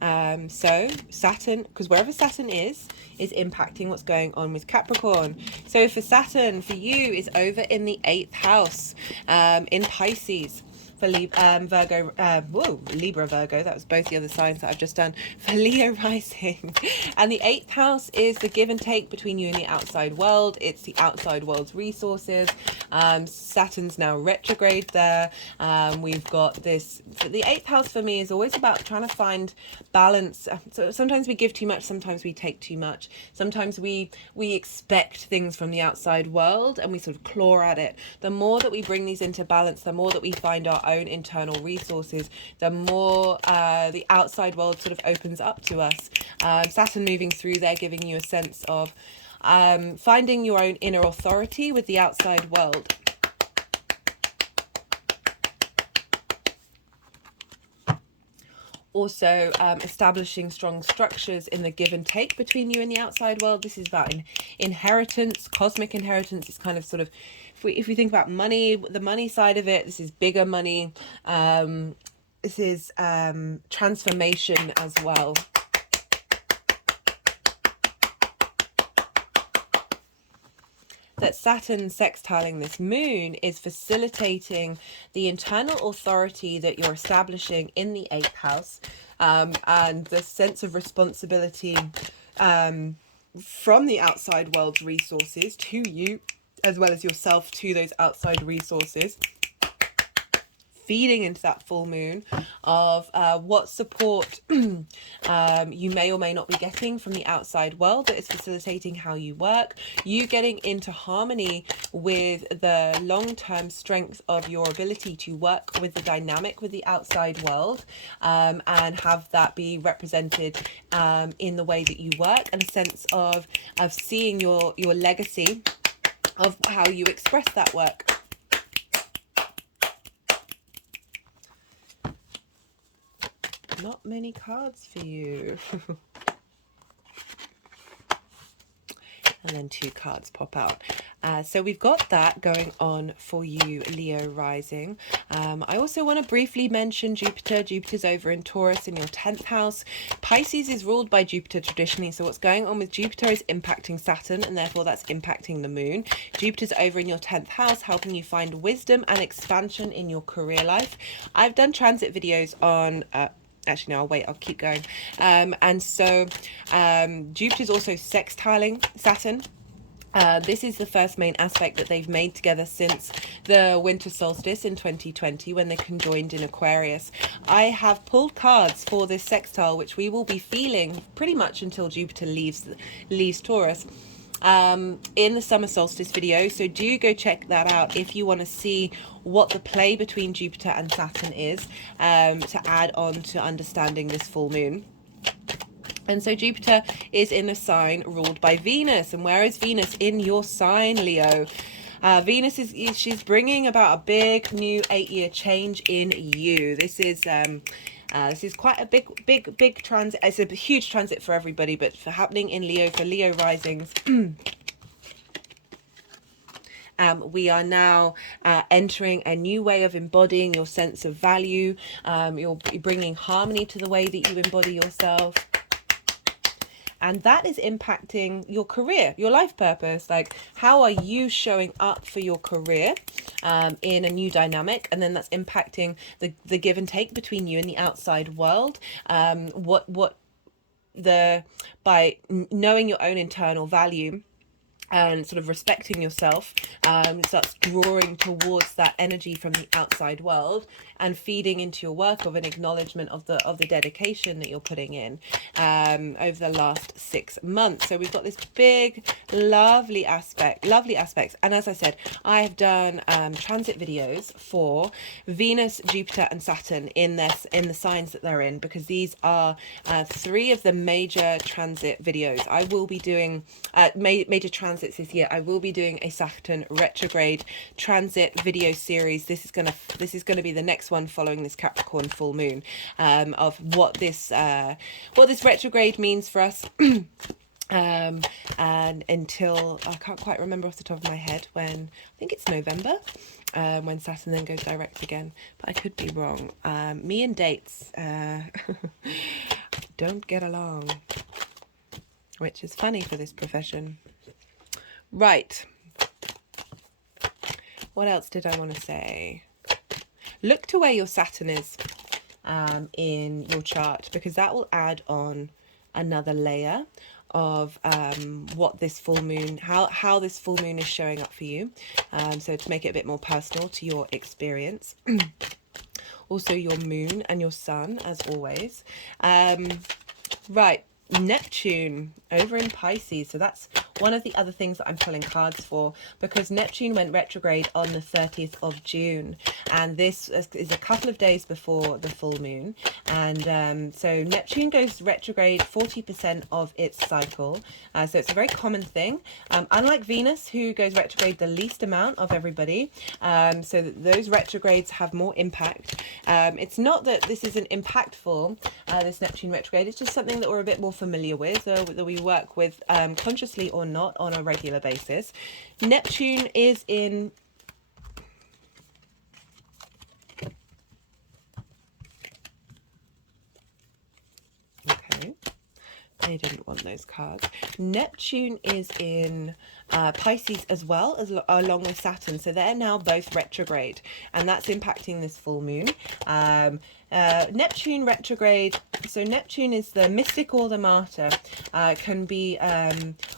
So Saturn, because wherever Saturn is impacting what's going on with Capricorn. So for Saturn, for you, is over in the 8th house, in Pisces. For Virgo, Libra, Virgo, that was both the other signs that I've just done. For Leo rising. And the 8th house is the give and take between you and the outside world. It's the outside world's resources. Saturn's now retrograde there. We've got this. The 8th house for me is always about trying to find balance. So sometimes we give too much, sometimes we take too much. Sometimes we expect things from the outside world and we sort of claw at it. The more that we bring these into balance, the more that we find our own internal resources, the more the outside world sort of opens up to us. Saturn moving through there, giving you a sense of finding your own inner authority with the outside world. Also establishing strong structures in the give and take between you and the outside world. This is about inheritance, cosmic inheritance. It's kind of sort of, if we think about money, the money side of it, this is bigger money. This is transformation as well. That Saturn sextiling this moon is facilitating the internal authority that you're establishing in the 8th house, and the sense of responsibility from the outside world's resources to you, as well as yourself to those outside resources. Feeding into that full moon of what support you may or may not be getting from the outside world that is facilitating how you work. You getting into harmony with the long-term strength of your ability to work with the dynamic with the outside world, and have that be represented in the way that you work, and a sense of seeing your legacy of how you express that work. Not many cards for you. And then 2 cards pop out. So we've got that going on for you, Leo rising. I also want to briefly mention Jupiter. Jupiter's over in Taurus in your 10th house. Pisces is ruled by Jupiter traditionally. So what's going on with Jupiter is impacting Saturn, and therefore that's impacting the moon. Jupiter's over in your 10th house, helping you find wisdom and expansion in your career life. I've done transit videos on... Actually, no, I'll keep going. And so Jupiter's also sextiling Saturn. This is the first main aspect that they've made together since the winter solstice in 2020 when they conjoined in Aquarius. I have pulled cards for this sextile, which we will be feeling pretty much until Jupiter leaves Taurus in the summer solstice video. So do go check that out if you want to see what the play between Jupiter and Saturn is, to add on to understanding this full moon. And so Jupiter is in a sign ruled by Venus. And where is Venus? In your sign, Leo. Venus she's bringing about a big new 8-year change in you. This is quite a big transit. It's a huge transit for everybody, but for happening in Leo, for Leo risings. We are now entering a new way of embodying your sense of value. You're bringing harmony to the way that you embody yourself. And that is impacting your career, your life purpose. Like, how are you showing up for your career in a new dynamic? And then that's impacting the give and take between you and the outside world. By knowing your own internal value and sort of respecting yourself, starts drawing towards that energy from the outside world and feeding into your work of an acknowledgement of the dedication that you're putting in over the last 6 months. So we've got this big lovely aspects, and as I said, I have done transit videos for Venus, Jupiter and Saturn in the signs that they're in, because these are 3 of the major transit videos. I will be doing major transits this year. I will be doing a Saturn retrograde transit video series. This is gonna be the next one following this Capricorn full moon, of what this retrograde means for us. And until, I can't quite remember off the top of my head when, I think it's November, when Saturn then goes direct again, but I could be wrong. Me and dates don't get along, which is funny for this profession. Right, what else did I want to say? Look to where your Saturn is in your chart, because that will add on another layer of what this full moon, how this full moon is showing up for you. So to make it a bit more personal to your experience. Also your moon and your sun, as always. Right, Neptune over in Pisces. So that's one of the other things that I'm pulling cards for, because Neptune went retrograde on the 30th of June, and this is a couple of days before the full moon. And so Neptune goes retrograde 40% of its cycle, so it's a very common thing, unlike Venus, who goes retrograde the least amount of everybody. So those retrogrades have more impact. It's not that this isn't impactful, this Neptune retrograde, it's just something that we're a bit more familiar with, that we work with consciously or not on a regular basis. Neptune is in I didn't want those cards. Neptune is in Pisces as well, along with Saturn. So they're now both retrograde, and that's impacting this full moon. Neptune retrograde. So Neptune is the mystic or the martyr. Can be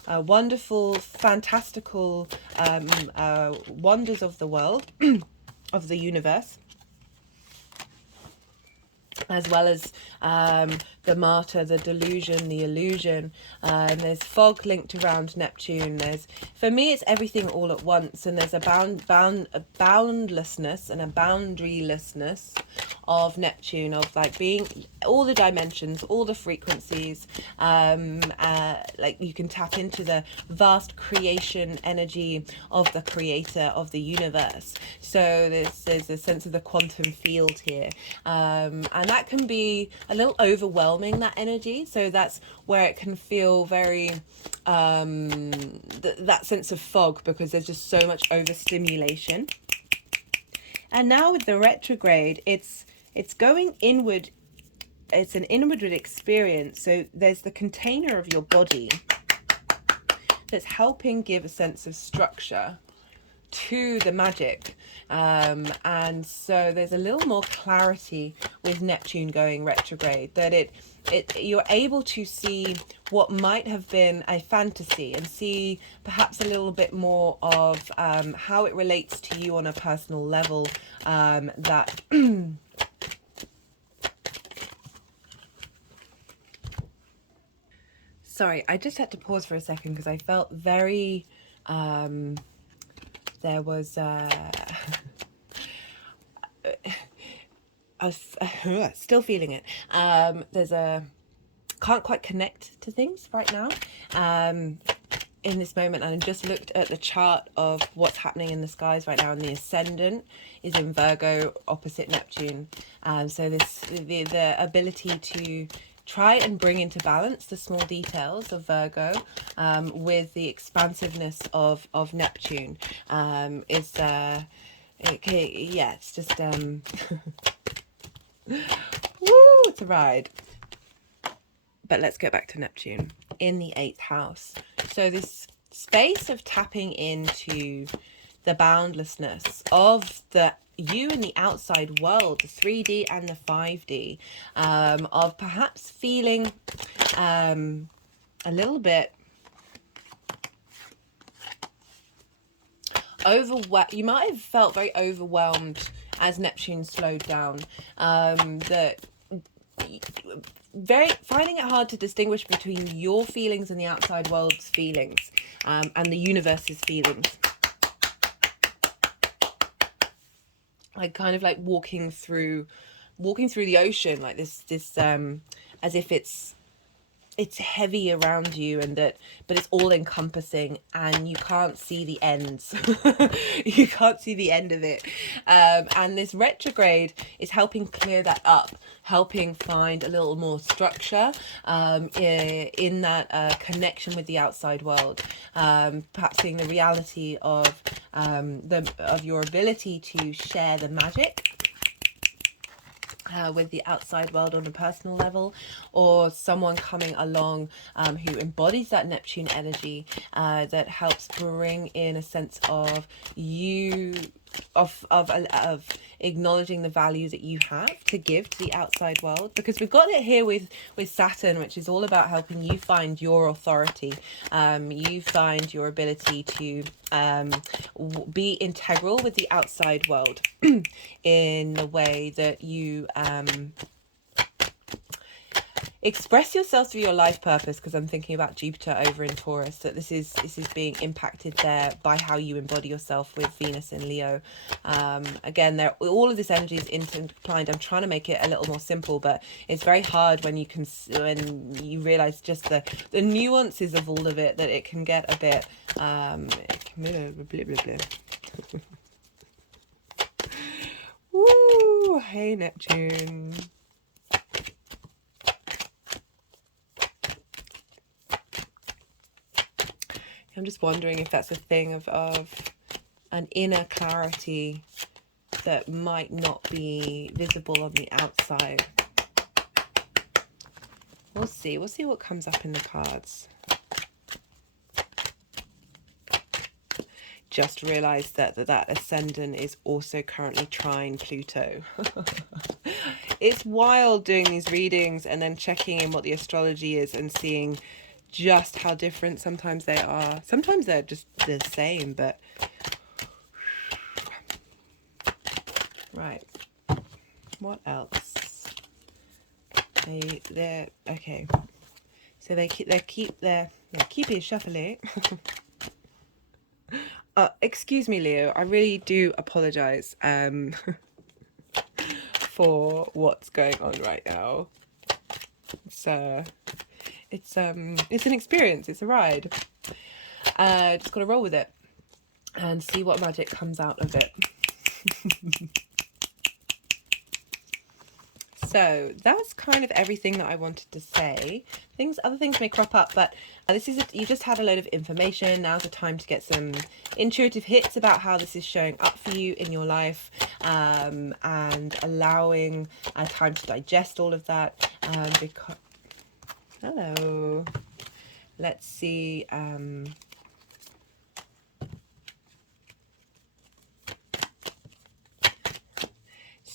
wonderful, fantastical wonders of the world, of the universe, as well as the martyr, the delusion, the illusion. There's fog linked around Neptune. For me, it's everything all at once, and there's a boundlessness and a boundarylessness of Neptune, of like being all the dimensions, all the frequencies. Like you can tap into the vast creation energy of the creator of the universe. So there's a sense of the quantum field here, and that can be a little overwhelming, that energy. So that's where it can feel very that sense of fog, because there's just so much overstimulation. And now with the retrograde, it's going inward. It's an inward experience. So there's the container of your body that's helping give a sense of structure to the magic. And so there's a little more clarity with Neptune going retrograde, that you're able to see what might have been a fantasy and see perhaps a little bit more of how it relates to you on a personal level, that sorry, I just had to pause for a second because I felt very there was I was still feeling it. There's a can't quite connect to things right now in this moment, and I just looked at the chart of what's happening in the skies right now, and the Ascendant is in Virgo opposite Neptune. So the ability to try and bring into balance the small details of Virgo with the expansiveness of Neptune is it's just woo, it's a ride. But let's get back to Neptune in the 8th house. So this space of tapping into the boundlessness of you and the outside world, the 3D and the 5D, of perhaps feeling a little bit overwhelmed. You might have felt very overwhelmed as Neptune slowed down. That finding it hard to distinguish between your feelings and the outside world's feelings, and the universe's feelings. Like kind of like walking through the ocean, like this as if it's heavy around you, and but it's all encompassing, and you can't see the ends. You can't see the end of it, and this retrograde is helping clear that up, helping find a little more structure in that connection with the outside world, perhaps seeing the reality of your ability to share the magic with the outside world on a personal level, or someone coming along who embodies that Neptune energy, that helps bring in a sense of you, of acknowledging the value that you have to give to the outside world, because we've got it here with Saturn, which is all about helping you find your authority, you find your ability to be integral with the outside world in the way that you express yourself through your life purpose, because I'm thinking about Jupiter over in Taurus, that this is being impacted there by how you embody yourself with Venus in Leo. Again, all of this energy is intertwined. I'm trying to make it a little more simple, but it's very hard when you realize just the nuances of all of it, that it can get a bit woo, hey Neptune. I'm just wondering if that's a thing of an inner clarity that might not be visible on the outside. We'll see what comes up in the cards. Just realized that Ascendant is also currently trine Pluto. It's wild doing these readings and then checking in what the astrology is and seeing just how different sometimes they are. Sometimes they're just the same, but right. What else? They're okay. So they keep it shuffling. Excuse me, Leo. I really do apologize for what's going on right now. It's an experience. It's a ride. Just gotta roll with it and see what magic comes out of it. So that's kind of everything that I wanted to say. Other things may crop up, but you just had a load of information. Now's the time to get some intuitive hits about how this is showing up for you in your life, and allowing time to digest all of that. Because hello, let's see.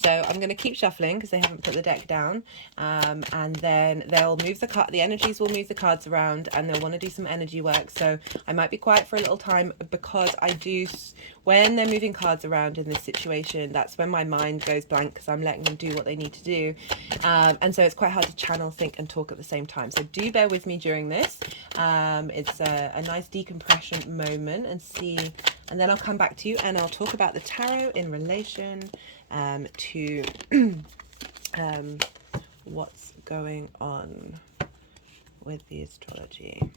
So I'm going to keep shuffling because they haven't put the deck down, and then they'll move the energies will move the cards around, and they'll want to do some energy work. So I might be quiet for a little time because when they're moving cards around in this situation, that's when my mind goes blank because I'm letting them do what they need to do, and so it's quite hard to channel, think and talk at the same time. So do bear with me during this. It's a nice decompression moment, and then I'll come back to you and I'll talk about the tarot in relation to what's going on with the astrology.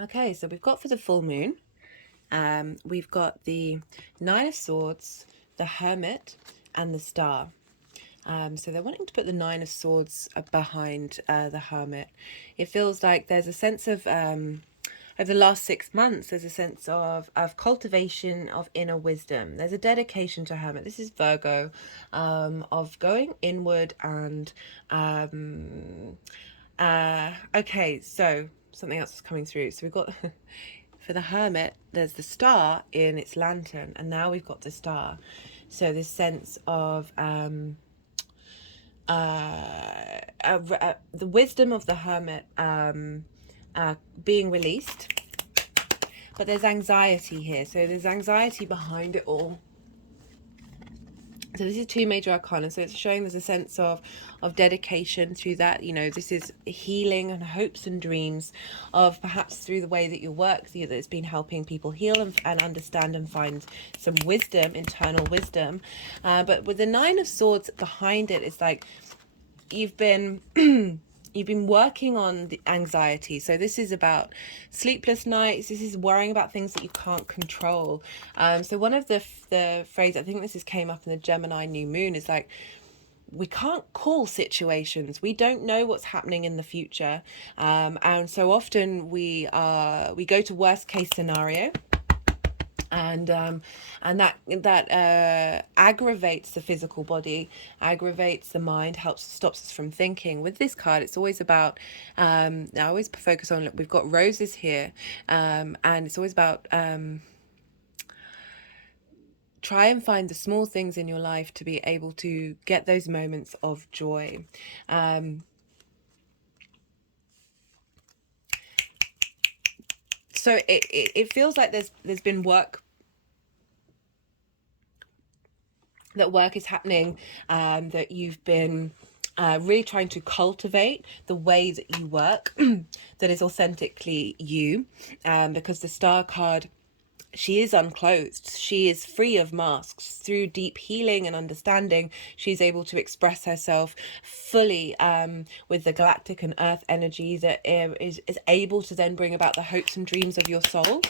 Okay, so we've got for the full moon, we've got the Nine of Swords, the Hermit, and the Star. So they're wanting to put the Nine of Swords behind the Hermit. It feels like there's a sense of, over the last 6 months, there's a sense of cultivation of inner wisdom. There's a dedication to Hermit. This is Virgo, of going inward and, okay, so something else is coming through. So we've got for the Hermit, there's the star in its lantern, and now we've got the star. So this sense of the wisdom of the Hermit being released, but there's anxiety here. So there's anxiety behind it all. So this is two major arcana, so it's showing there's a sense of dedication through that. You know, this is healing and hopes and dreams of perhaps through the way that you work, that it's been helping people heal and understand and find some wisdom, internal wisdom. But with the Nine of Swords behind it, it's like you've been you've been working on the anxiety. So this is about sleepless nights. This is worrying about things that you can't control. So one of the phrase, I think this came up in the Gemini new moon, is like we can't call situations. We don't know what's happening in the future, and so often we go to worst case scenario, and that aggravates the physical body, aggravates the mind, stops us from thinking. With this card, it's always about, I always focus on, we've got roses here, and it's always about try and find the small things in your life to be able to get those moments of joy. So it feels like there's been work is happening, that you've been really trying to cultivate the way that you work that is authentically you, because the Star card, she is unclothed. She is free of masks. Through deep healing and understanding, she's able to express herself fully, with the galactic and earth energy that is able to then bring about the hopes and dreams of your soul.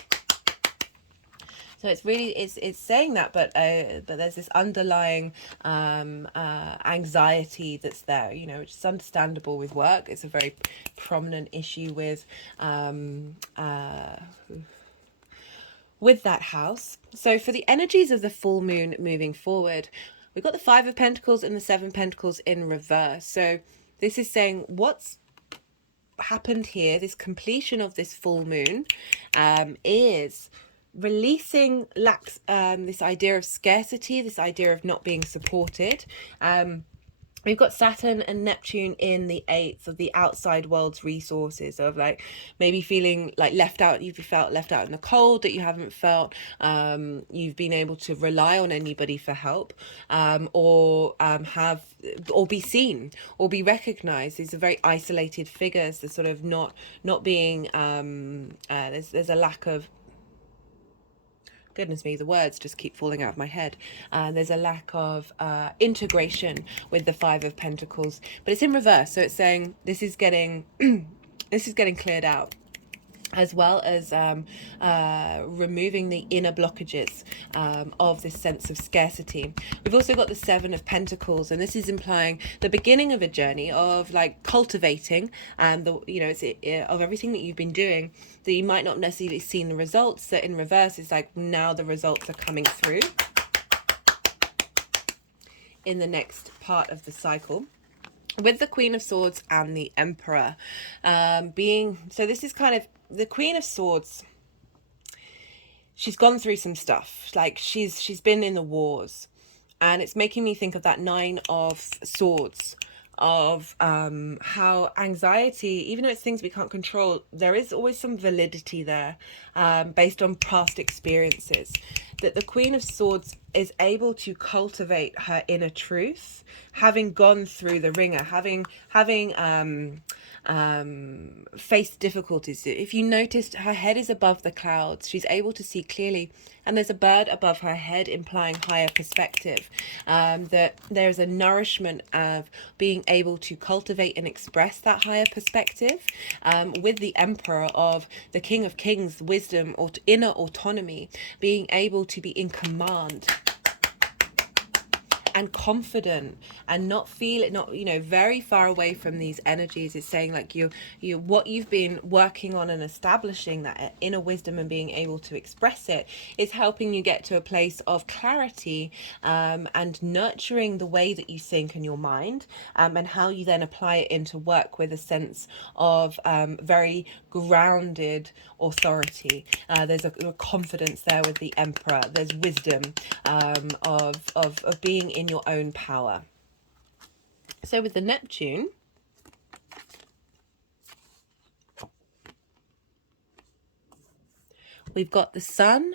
So it's really, it's saying that, but there's this underlying anxiety that's there, you know, which is understandable with work. It's a very prominent issue with that house. So for the energies of the full moon moving forward, we've got the 5 of Pentacles and the 7 of Pentacles in reverse. So this is saying what's happened here, this completion of this full moon, is releasing this idea of scarcity, this idea of not being supported. We've got Saturn and Neptune in the 8th of the outside world's resources, of like maybe feeling like left out. You've felt left out in the cold, that you haven't felt you've been able to rely on anybody for help, or be seen or be recognized. These are very isolated figures. They're sort of not being there's a lack of, goodness me, the words just keep falling out of my head. There's a lack of integration with the 5 of Pentacles, but it's in reverse. So it's saying this is getting this is getting cleared out, as well as removing the inner blockages of this sense of scarcity. We've also got the 7 of Pentacles, and this is implying the beginning of a journey of like cultivating, of everything that you've been doing, that you might not necessarily seen the results. That in reverse is like now the results are coming through in the next part of the cycle, with the Queen of Swords and the Emperor so this is kind of the Queen of Swords. She's gone through some stuff, like she's been in the wars, and it's making me think of that 9 of Swords, of how anxiety, even though it's things we can't control, there is always some validity there, based on past experiences, that the Queen of Swords is able to cultivate her inner truth, having gone through the ringer, having faced difficulties. If you noticed, her head is above the clouds. She's able to see clearly, and there's a bird above her head, implying higher perspective, that there's a nourishment of being able to cultivate and express that higher perspective, with the Emperor, of the King of Kings, wisdom or inner autonomy, being able to be in command and confident, and not feel it, not, you know, very far away from these energies. It's saying like you what you've been working on and establishing, that inner wisdom and being able to express it, is helping you get to a place of clarity, and nurturing the way that you think in your mind, and how you then apply it into work with a sense of very grounded authority. There's a confidence there with the Emperor. There's wisdom, of being in your own power. So with the Neptune, we've got the Sun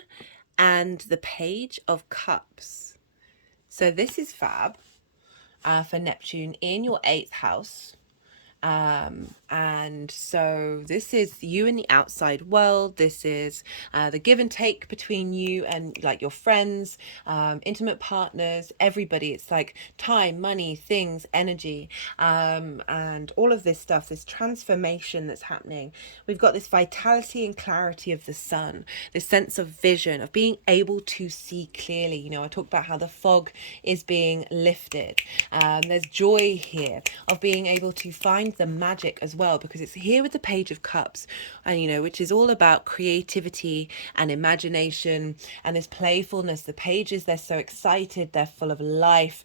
and the Page of Cups. So this is fab, for Neptune in your 8th house. And so this is you in the outside world. This is the give and take between you and like your friends, intimate partners, everybody. It's like time, money, things, energy, and all of this stuff, this transformation that's happening. We've got this vitality and clarity of the sun, this sense of vision, of being able to see clearly. You know, I talked about how the fog is being lifted. There's joy here of being able to find the magic as well, because it's here with the Page of Cups, and you know, which is all about creativity and imagination and this playfulness. The pages, they're so excited, they're full of life,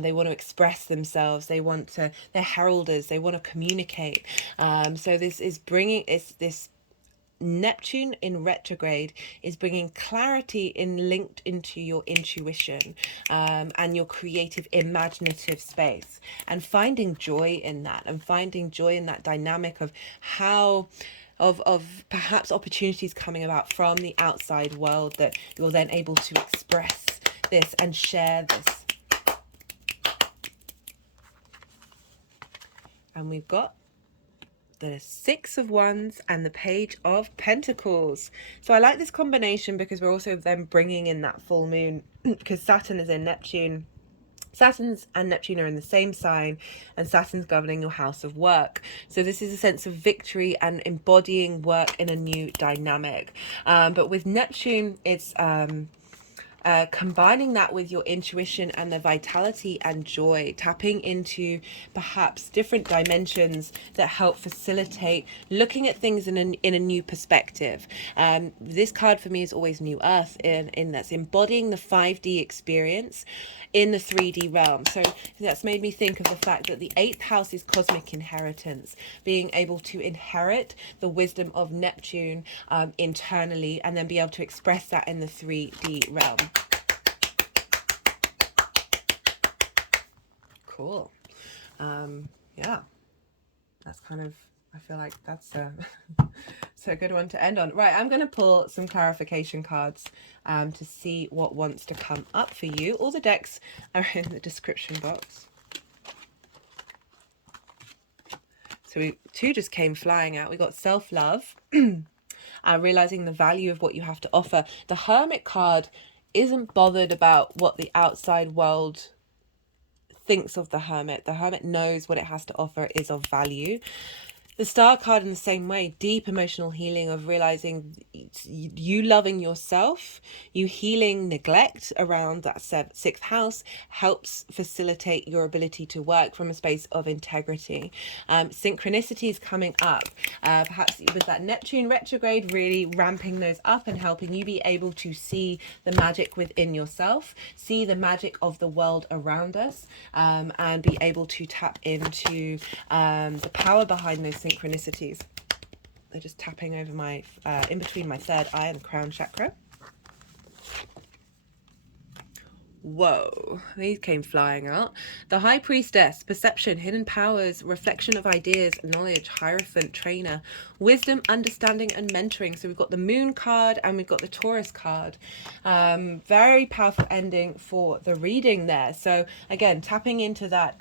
they want to express themselves, they're heralders, they want to communicate. So this is bringing this Neptune in retrograde is bringing clarity in linked into your intuition, and your creative imaginative space, and finding joy in that, and finding joy in that dynamic of how of perhaps opportunities coming about from the outside world, that you're then able to express this and share this. And we've got the Six of Wands and the Page of Pentacles. So I like this combination because we're also then bringing in that full moon, because Saturn is in Neptune. Saturn's and Neptune are in the same sign, and Saturn's governing your house of work. So this is a sense of victory and embodying work in a new dynamic. But with Neptune, it's combining that with your intuition and the vitality and joy, tapping into perhaps different dimensions that help facilitate looking at things in a new perspective. This card for me is always New Earth, in that's embodying the 5D experience in the 3D realm. So that's made me think of the fact that the 8th house is cosmic inheritance, being able to inherit the wisdom of Neptune internally, and then be able to express that in the 3D realm. Cool. Yeah, that's kind of, I feel like that's so a good one to end on. Right, I'm going to pull some clarification cards to see what wants to come up for you. All the decks are in the description box. So two just came flying out. We got self-love, realizing the value of what you have to offer. The Hermit card isn't bothered about what the outside world thinks of the Hermit. The Hermit knows what it has to offer is of value. The Star card in the same way, deep emotional healing of realizing you loving yourself, you healing neglect around that 6th house helps facilitate your ability to work from a space of integrity. Synchronicities coming up, perhaps with that Neptune retrograde really ramping those up and helping you be able to see the magic within yourself, see the magic of the world around us, and be able to tap into the power behind those synchronicities. They're just tapping over my in between my third eye and the crown chakra. Whoa, these came flying out. The High Priestess, perception, hidden powers, reflection of ideas, knowledge, hierophant, trainer, wisdom, understanding, and mentoring. So we've got the Moon card and we've got the Taurus card. Very powerful ending for the reading there. So again, tapping into that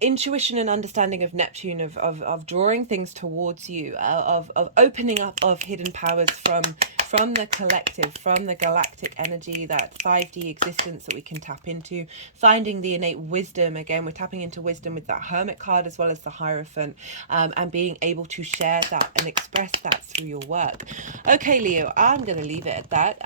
intuition and understanding of Neptune, of drawing things towards you, of opening up of hidden powers from the collective, from the galactic energy, that 5D existence that we can tap into, finding the innate wisdom. Again, we're tapping into wisdom with that Hermit card as well as the Hierophant, and being able to share that and express that through your work. Okay, Leo, I'm going to leave it at that.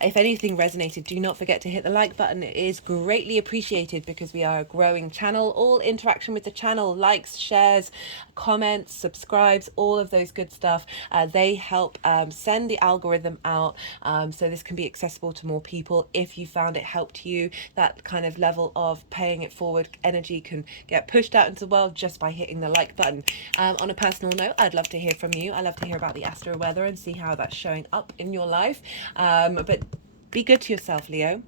If anything resonated, do not forget to hit the like button. It is greatly appreciated because we are a growing channel. All interaction with the channel, likes, shares, comments, subscribes, all of those good stuff, they help send the algorithm out, so this can be accessible to more people. If you found it helped you, that kind of level of paying it forward energy can get pushed out into the world just by hitting the like button. On a personal note, I'd love to hear from you. I love to hear about the astro weather and see how that's showing up in your life. But be good to yourself, Leo.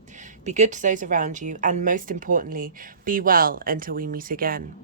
Be good to those around you, and most importantly, be well until we meet again.